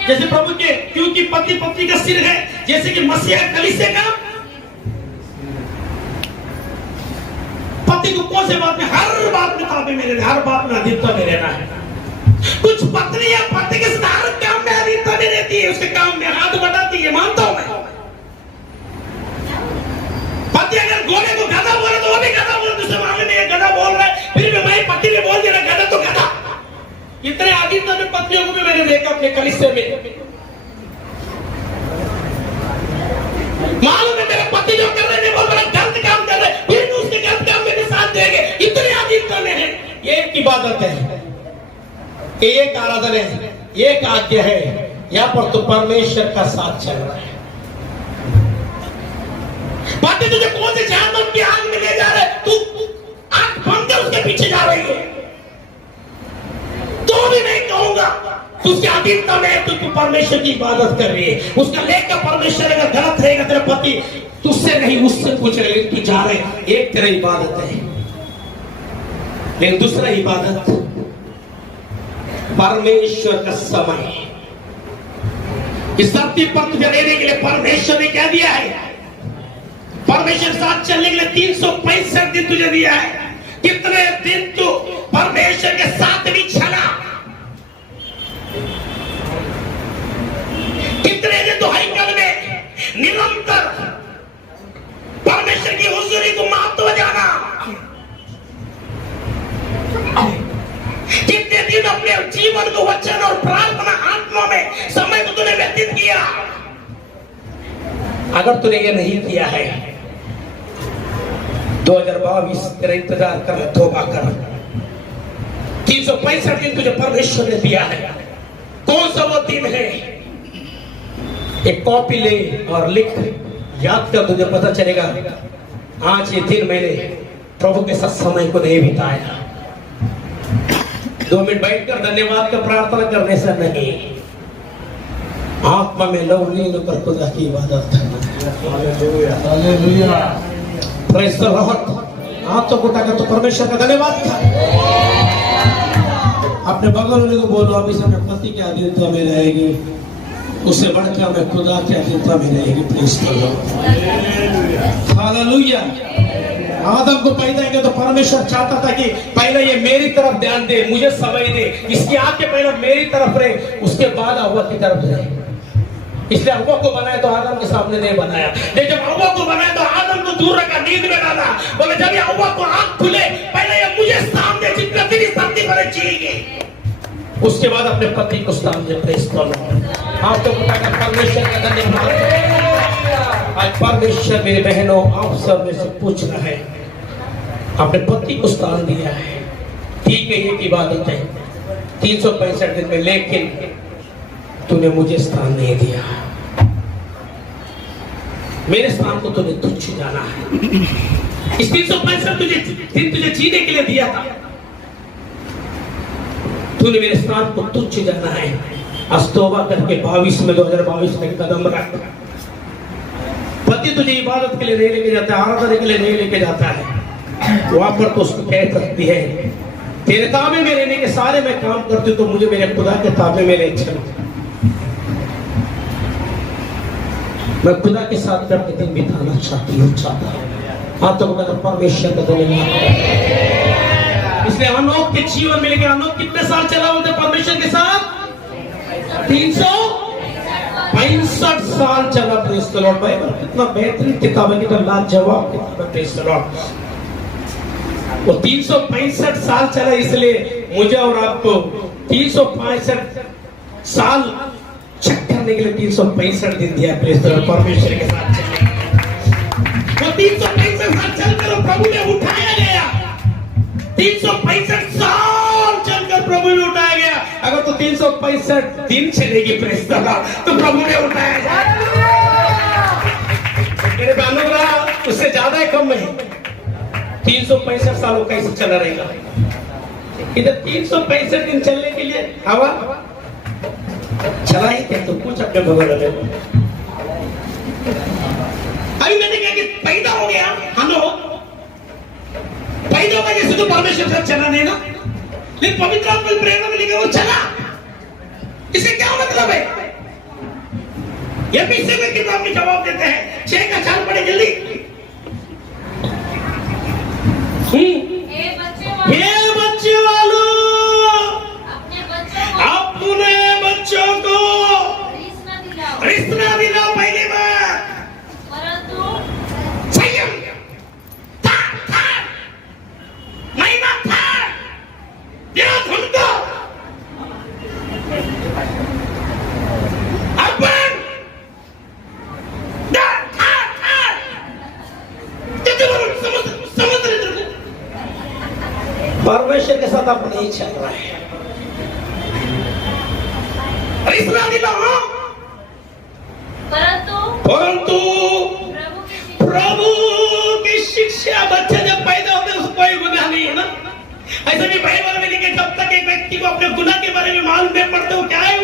जैसे प्रभु के, क्योंकि पति पत्नी का सिर है, जैसे कि मसीहा कलीसिया का पति को कौन से बात में, हर बात में ताबे में रहना, हर बात में अधीनता में रहना है। कुछ पत्नी या पति के हर काम में अधीनता में रहती है, उसके काम में हाथ बढ़ाती है, मानता हूं मैं। पति अगर घोड़े को गधा बोले तो वो भी गधा बोले, दूसरे मामले में गधा बोल रहा है, फिर भी मैं पति ने बोल दिया गधा तो गधा। इतने अधीनता में पत्नियों को भी मैंने देखा अपने कलीसिया में। मालूम है मेरे पति जो कर रहे हैं बहुत बड़ा गलत काम कर रहे हैं, फिर भी उसके गलत काम में भी साथ देंगे। इतने अधीनता में है। एक इबादत है, एक आराधना है, एक आज्ञा है, यहाँ पर तो परमेश्वर का साथ चल रहा है। पति तुझे कौन से जहन्नम की आग में ले जा रहे, तू आंख बंद कर उसके पीछे जा रही है, तो भी मैं कहूंगा तू उसकी अधीनता में, तू परमेश्वर की इबादत कर रही है। उसका लेकर परमेश्वर अगर गलत रहेगा, तेरा पति तुझसे नहीं उससे पूछ रहे, तू जा रहे। एक तेरा इबादत है, लेकिन दूसरा इबादत परमेश्वर का समय। इस धरती पर तुझे रहने के लिए परमेश्वर ने क्या दिया है? परमेश्वर साथ चलने के लिए 365 दिन तुझे दिया है। कितने दिन तू परमेश्वर के साथ भी चला? कितने दिन तो हैकल में निरंतर परमेश्वर की हुजूरी को महत्व जाना? कितने दिन अपने जीवन को वचन और प्रार्थना आत्मा में समय को तूने व्यतीत किया? अगर तूने ये नहीं किया है, 2022 तेरा इंतजार कर, तौबा कर। 365 दिन तुझे परमेश्वर ने दिया है। कौन सा वो दिन है? एक कॉपी ले और लिख, याद कर, तुझे पता चलेगा आज ये दिन मैंने प्रभु के साथ समय को नहीं बिताया। 2 मिनट बैठकर धन्यवाद का प्रार्थना करने से नहीं, आत्मा में लवलीन होकर खुदा की इबादत करना। Hallelujah, praise the Lord. आप तो उठा कर तो परमेश्वर का धन्यवाद कर। अपने बगल वाले को बोलो, अभी से अपने पति के अधीनता में रहेगी। उसे बढ़कर मैं खुदा की अधीनता में रहेगी। Praise the lord, hallelujah. आदम को पैदा किया तो परमेश्वर चाहता था कि पहले ये मेरी तरफ ध्यान दे, मुझे समझ दे, इसकी आंखें पहले मेरी तरफ रहे, उसके बाद हव्वा की तरफ रहे। इसलिए हव्वा को बनाया तो आदम के सामने नहीं बनाया। लेकिन जब हव्वा को बनाया तो आदम को दूर रखा, नींद में डाला। बोले जब ये हव्वा को आंख खुले, पहले ये मुझे सामने जितना तेरी शांति होनी चाहिए, उसके बाद अपने पति को सामने। Praise the Lord. आप तो परमेश्वर का धन्यवाद। आज परमेश्वर मेरे बहनों आप सब में से पूछना है, अपने पति को स्थान दिया है, ठीक है, एक इबादत है 365 दिन में, लेकिन तूने मुझे स्थान नहीं दिया। मेरे स्थान को तूने तुच्छ जाना है। इस 365 दिन तुझे जीने के लिए दिया था, तूने मेरे स्थान को तुच्छ जाना है। अस्तोबा करके 2022 में कदम रख। पति तुझे इबादत के लिए नहीं लेके जाता है, आराधना के लिए नहीं लेके जाता है, वहां पर तो उसको कह सकती है तेरे ताबे में रहने के सारे मैं काम करती हूँ, तो मुझे मेरे खुदा के ताबे में ले चल। मैं खुदा के साथ में अपने दिन बिताना चाहती हूँ। हाँ तो परमेश्वर का धन्यवाद। इसलिए अनोख के जीवन में, लेकिन अनोख कितने साल चला होते परमेश्वर के साथ? 365 साल चला। Praise the Lord. बाइबल कितना बेहतरीन किताब है, कितना लाजवाब किताब है। Praise the Lord. वो 365 साल चला, इसलिए मुझे और आपको 365 साल चेक करने के लिए 365 दिन दिया। Praise the Lord. परमेश्वर के साथ चलने, वो 365 साल चलकर प्रभु ने उठाया गया। 365 साल चलकर प्रभु ने उठाया गया। अगर तो 365 दिन चलेगी प्रेज़ द लॉर्ड, तो प्रभु ने उठाया जाएगा। मेरे अनुग्रह उससे ज्यादा है, कम है। 365 सालों कैसे चला रहेगा? इधर 365 दिन चलने के लिए हवा चला ही क्या? तो कुछ अपने भगवान। अभी मैंने कहा कि पैदा हो गया, पैदा होगा जैसे तो परमेश्वर से चला नहीं ना, लेकिन पवित्र आत्मा की प्रेरणा में लिखा वो चला। इससे क्या मतलब है? ये पीछे में किताब में जवाब देते हैं। 6 का 4 पढ़े जल्दी। हे बच्चे वालों, अपने बच्चों को रिश्ता दिलाओ। पहली बात संयम, महिमा था, ध्यान उनको अपन समझ रहे। परमेश्वर के साथ आप नहीं चल रहा है। रिश्ता दिलाओ, परंतु प्रभु की शिक्षा। बच्चा जब पैदा होता है उसको कोई गुनाह नहीं है ना। ऐसे भी बाइबल में लिखे जब तक एक व्यक्ति को अपने गुनाह के बारे में मालूम नहीं पड़ता, वो क्या है?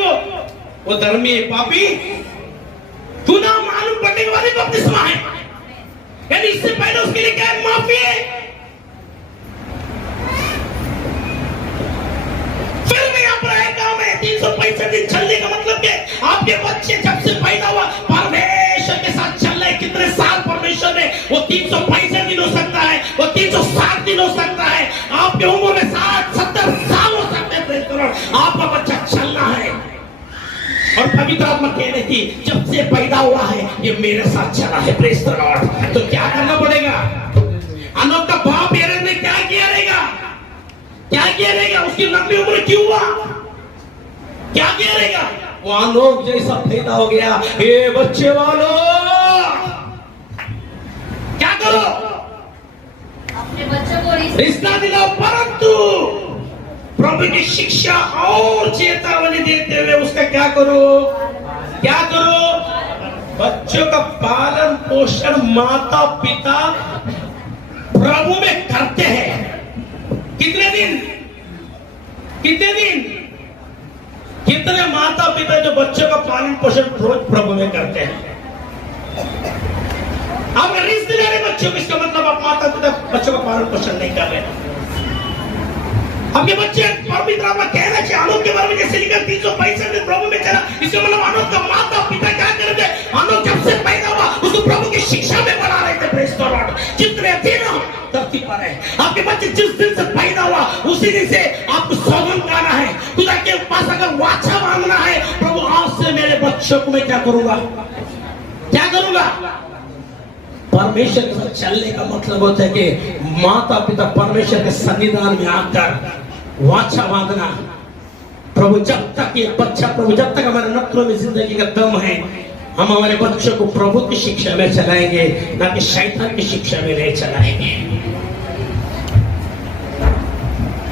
वो धर्मी है, पापी। गुनाह मालूम पड़ने के बाद ही बपतिस्मा है, यानी इससे पहले उसके लिए क्या है? माफी है। फिर भी आप रहे काम है 365 दिन चलने का मतलब क्या? आपके बच्चे जब से पैदा हुआ परमेश्वर के साथ चल रहे। कितने साल परमेश्वर ने? वो 365 दिन हो सकता है, वो 360 दिन हो सकता है, आपके उम्र में 60-70 साल हो सकते हैं। आपका बच्चा चलना है, और पवित्र आत्मा कहने की जब से पैदा हुआ है ये मेरे साथ चला है। Praise the Lord. तो क्या करना पड़ेगा? अनोख का बाप हेरोद ने क्या किया रहेगा? क्या किया रहेगा? उसकी लंबी उम्र क्यों हुआ? क्या किया रहेगा? वो अनोख जैसा पैदा हो गया। ये बच्चे वालों क्या करो? अपने बच्चों को रिश्ता दिलाओ, परंतु प्रभु की शिक्षा और चेतावनी देते हुए उसका क्या करो? क्या करो? बच्चों का पालन पोषण माता पिता प्रभु में करते हैं। कितने दिन? कितने दिन? कितने माता पिता जो बच्चों का पालन पोषण रोज प्रभु में करते हैं? आप रिश्ते ले रहे बच्चों को, इसका मतलब आप माता पिता बच्चों का पालन पोषण नहीं कर रहे। आपके बच्चे पवित्र आत्मा कहना चाहिए अनोख के बारे में, जैसे लिखा 365 दिन प्रभु में चला। इसका मतलब अनोख का माता पिता क्या कर रहे थे? अनोख जब से पैदा हुआ उसको प्रभु की शिक्षा में बना रहे थे। Praise the Lord. जितने दिन हम धरती पर है, आपके बच्चे जिस दिन से पैदा हुआ उसी दिन से आपको सौगंध गाना है, खुदा के पास अगर वाचा मांगना है, प्रभु आज से मेरे बच्चों को मैं क्या करूंगा, क्या करूंगा? परमेश्वर के साथ चलने का मतलब होता है कि माता पिता परमेश्वर के सन्निधान में आकर वाचा मांगना। प्रभु जब तक ये बच्चा, प्रभु जब तक हमारे नत्रों में जिंदगी का दम है, हम हमारे बच्चों को प्रभु की शिक्षा में चलाएंगे, ना कि शैतान की शिक्षा में नहीं चलाएंगे।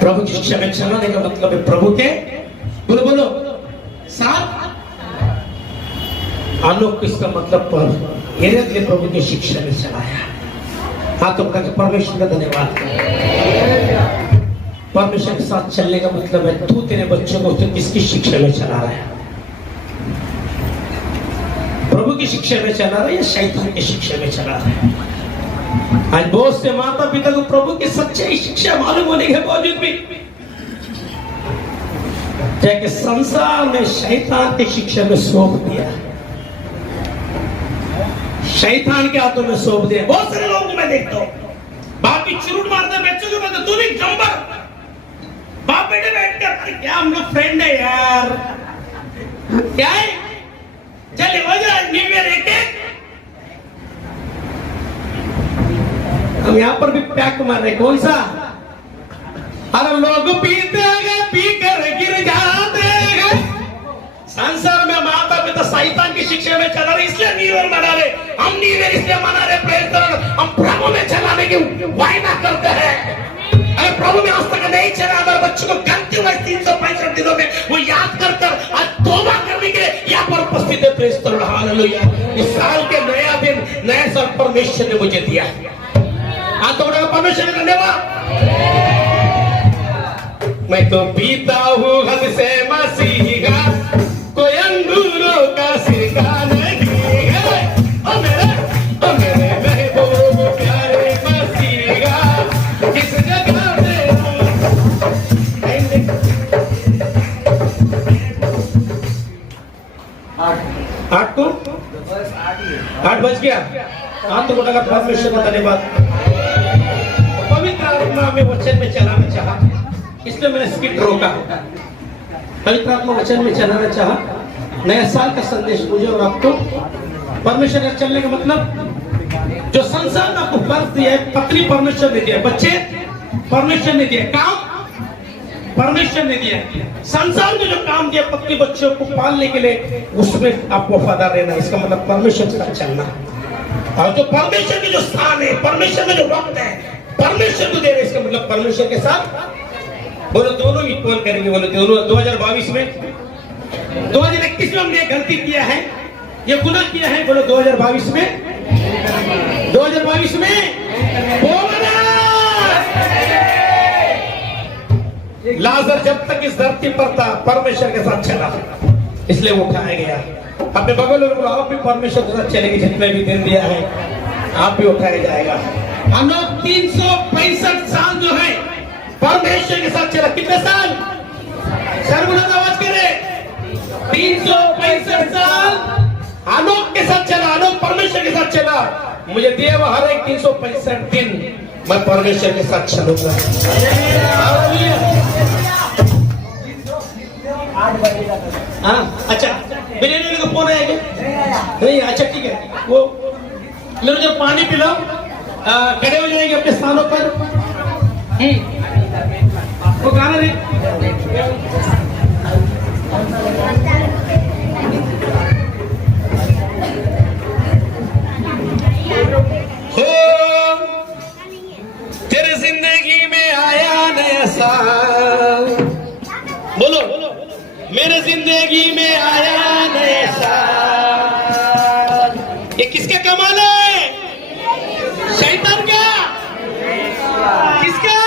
प्रभु की शिक्षा में चलाने का मतलब है प्रभु के, बोलो बोलो साथ। आलोक इसका मतलब प्रभु की शिक्षा में चलाया। हाथों का परमेश्वर का धन्यवाद। परमेश्वर के साथ चलने का मतलब है तू तेरे बच्चों को तो किसकी शिक्षा में चला रहा है? प्रभु की शिक्षा में चला रहा है या शैतान की शिक्षा में चला रहा है? आज बहुत से माता पिता को प्रभु की सच्चाई शिक्षा मालूम होने के बावजूद भी जाके संसार में शैतान की शिक्षा में सौंप दिया, शैतान के हाथों में सौंप दिया। बहुत सारे लोगों को मैं देखता हूँ, बाप की चुरूट मारते बच्चों को बोलते तू भी जंबर, बाप बेटे बैठकर क्या हम लोग फ्रेंड है यार, क्या है चले हो जाए न्यू ईयर एक हम यहाँ पर भी पैक मार रहे। कौन सा? अरे लोग पीते हैं पी कर गिर जाते हैं। संसार में माता पिता शैतान की शिक्षा में चला रहे, इसलिए न्यू ईयर मना रहे। हम न्यू ईयर इसलिए मना रहे, प्रेज़ द लॉर्ड, हम प्रभु में चलाने की वायदा करते हैं। अगर प्रभु में आज तक नहीं चला, हमारे बच्चों को गलती हुई 365 दिनों में वो याद कर आज तौबा करने के लिए यहाँ पर उपस्थित है। Praise the lord, hallelujah. इस साल के नया दिन, नया साल परमेश्वर ने मुझे दिया। आज तो परमेश्वर का धन्यवाद। मैं तो पीता हूँ हद से मसीह का, कोई अंगूरों का सिरका नहीं है। ओ मेरे महबूब प्यारे मसीह का, किस जगह पे आठ बज गया। हाथ तो बोला परमेश्वर का धन्यवाद। पवित्र आत्मा में वचन में चलाना चाहा, इसलिए मैंने स्किट रोका। पवित्र आत्मा वचन में चलाना चाहा। नया साल का संदेश मुझे और आपको परमेश्वर का चलने का मतलब, जो संसार ने आपको फर्ज दिया है, पत्नी परमेश्वर ने दिया, बच्चे परमेश्वर ने दिया, काम परमेश्वर ने दिया। संसार में जो काम दिया पत्नी बच्चों को पालने के लिए, उसमें आप वफादार रहना। इसका मतलब परमेश्वर के साथ चलना। और जो परमेश्वर के जो स्थान है, परमेश्वर में जो वक्त है, परमेश्वर को दे रहे, इसका मतलब परमेश्वर के साथ बोलो दोनों इक्वल करेंगे। बोलो दोनों 2022 में, 2021 में हमने गलती किया है, ये गुनाह किया है। बोलो 2022 में, 2022 में लाजर जब तक इस धरती पर था परमेश्वर के साथ चला, इसलिए वो उठाया गया। अपने बगल में बोलो आप भी परमेश्वर के साथ चलेंगे। जितने भी दिन दिया है आप भी उठाया जाएगा। हम लोग 365 साल जो है परमेश्वर के साथ चला। कितने साल? सर्वनाम आवाज करे। 365 साल आलोक के साथ चला, आलोक परमेश्वर के साथ चला। मुझे दिए हुआ हर एक 365 दिन मैं परमेश्वर के साथ चलूंगा। हाँ अच्छा, बिरयानी का फोन आया क्या? नहीं, अच्छा ठीक है। वो मेरे जो पानी पिलाओ, खड़े हो जाएंगे अपने स्थानों पर। वो गाना नहीं हो, तेरे जिंदगी में आया नया साल। बोलो मेरे जिंदगी में आया नया साल। ये किसका कमाल है? शैतान का? किसका?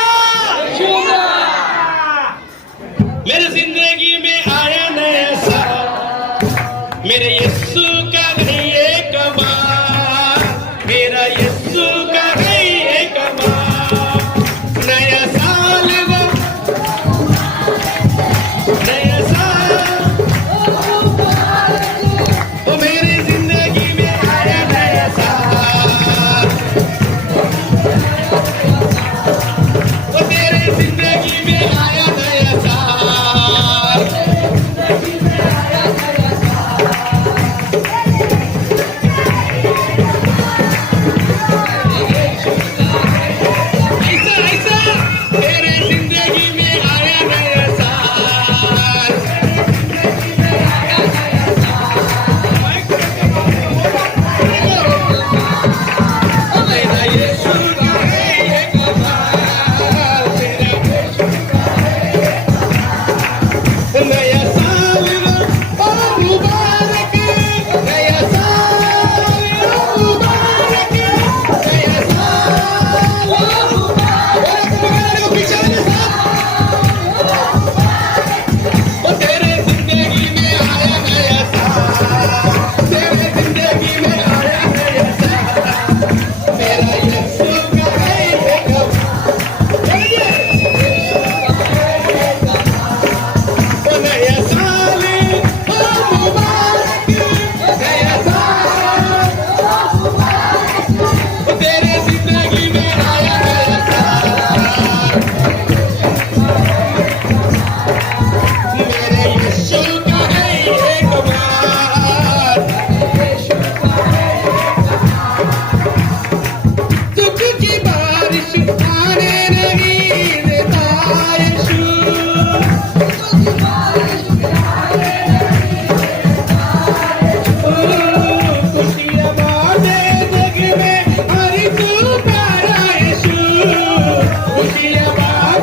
मेरे जिंदगी में आया नया साल, मेरे यीशु का है ये कमाल, मेरा यीशु का है ये कमाल। नया साल वो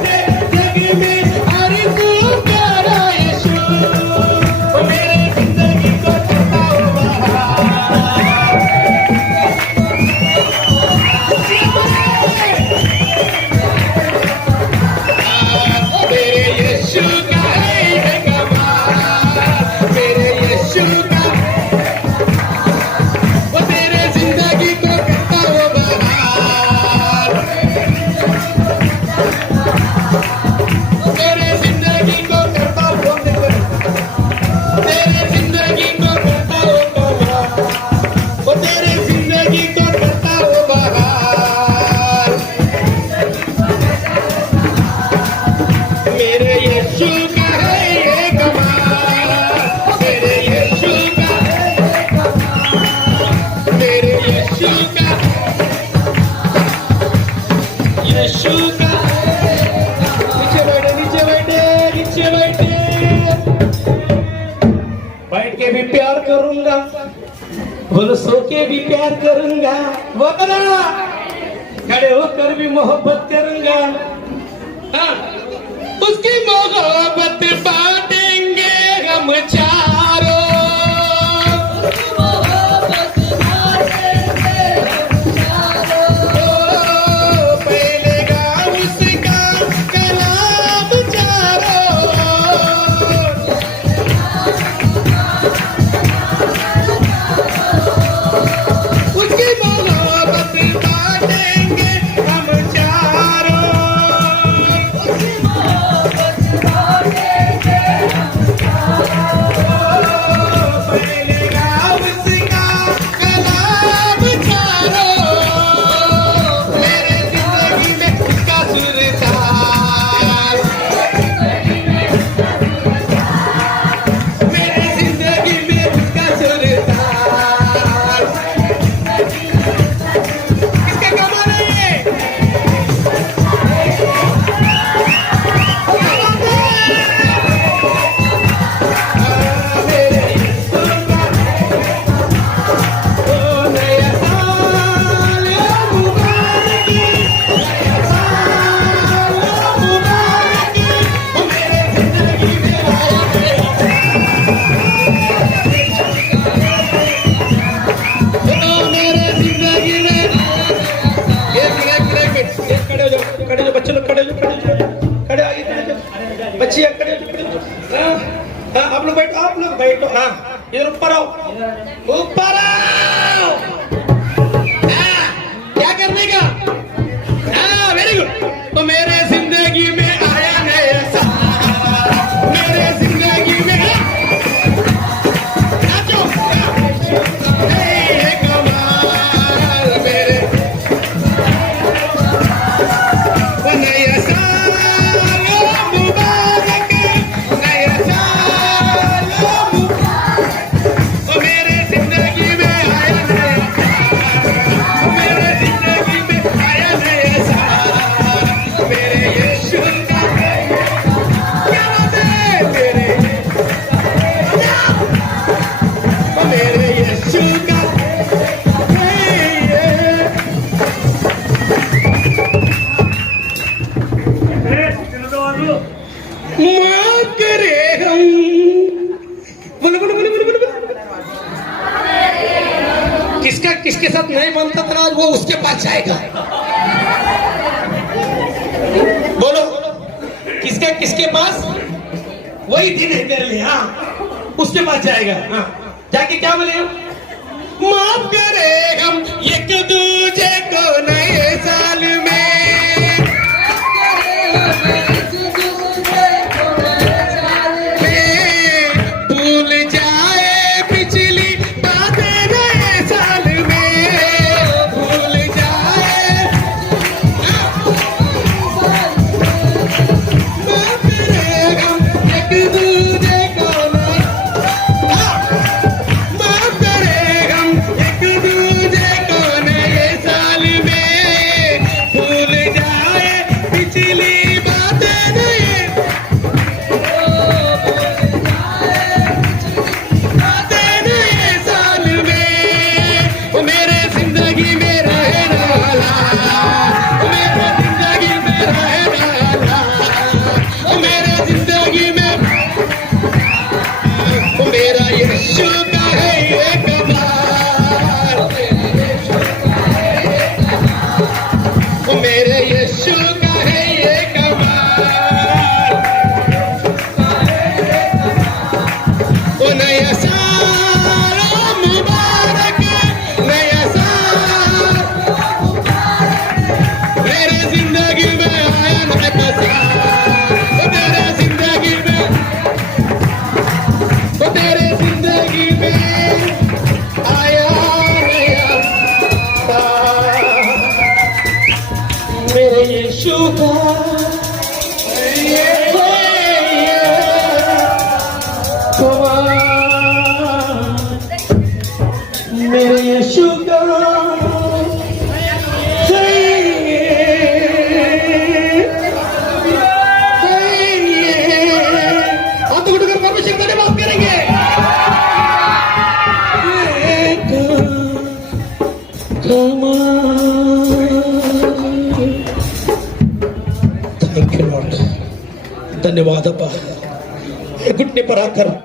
जिंदगी में हर तू प्यारा यीशु वो मेरे जिंदगी को करता हो बहार मेरे यीशु का है ये कमाल मेरे यीशु का वो तेरे जिंदगी को करता हो बहार तेरे जिंदगी को करता हो तेरे जिंदगी को करता हो बहार वो तेरे जिंदगी को करता हो बहार मेरे यीशु का है ये कमाल मेरे यीशु का मेरे यीशु का यीशु का नीचे बैठे नीचे बैठे नीचे बैठे बैठ के भी प्यार करूंगा बोलो सो के भी प्यार करूंगा बोला खड़े होकर भी मोहब्बत करूंगा हाँ उसकी मोहब्बत बांटेंगे हम चारों ओ, फैलेगा उसका कलाम चारों उसकी मोहब्बत बांटेंगे हम चारों फैलेगा उसका कलाम चारों मेरे जिंदगी में उसका सुरताल मेरे जिंदगी में उसका सुरताल किसका कमाल है ये मेरे यीशु का ओ नया साल मुबारक नया साल मुबारक ओ मेरे जिंदगी में आया ओ मेरे जिंदगी में एक खड़े हो जाओ बच्चे लोग खड़े हो जाओ खड़े आगे खड़े जाओ बच्चियां खड़े हो जाओ हाँ हाँ आप लोग बैठो हाँ इधर ऊपर आओ हाँ क्या करने का हाँ वेरी गुड तो मेरे जिंदगी में आया नया साल मेरे जिंदगी में नाचो हे कमाल मेरे वो नया साल मुबारक नया साल मुबारक वो मेरे जिंदगी में आया नया साल मेरे जिंदगी में आया नया साल मेरे यीशु का क्या बात है मेरे यीशु का माफ करे हम बोलो बोलो बोलो बोलो बोलो किसका किसके साथ नहीं बनता था आज वो उसके पास जाएगा बोलो किसका किसके पास वही दिन है तेरे लिए हाँ उसके पास जाएगा हाँ जाके क्या बोले माफ करे हम एक दूजे को नए साल में भूल जाए पिछली बातें नए साल में भूल जाए माफ करे हम एक दूजे को माफ करे हम एक दूजे को नए साल में भूल जाए पिछली बातें यीशु का मेरे यीशु का हाथ उठाकर परमेश्वर का धन्यवाद करेंगे। थैंक यू लॉर्ड, धन्यवाद अब्बा। घुटने पर आकर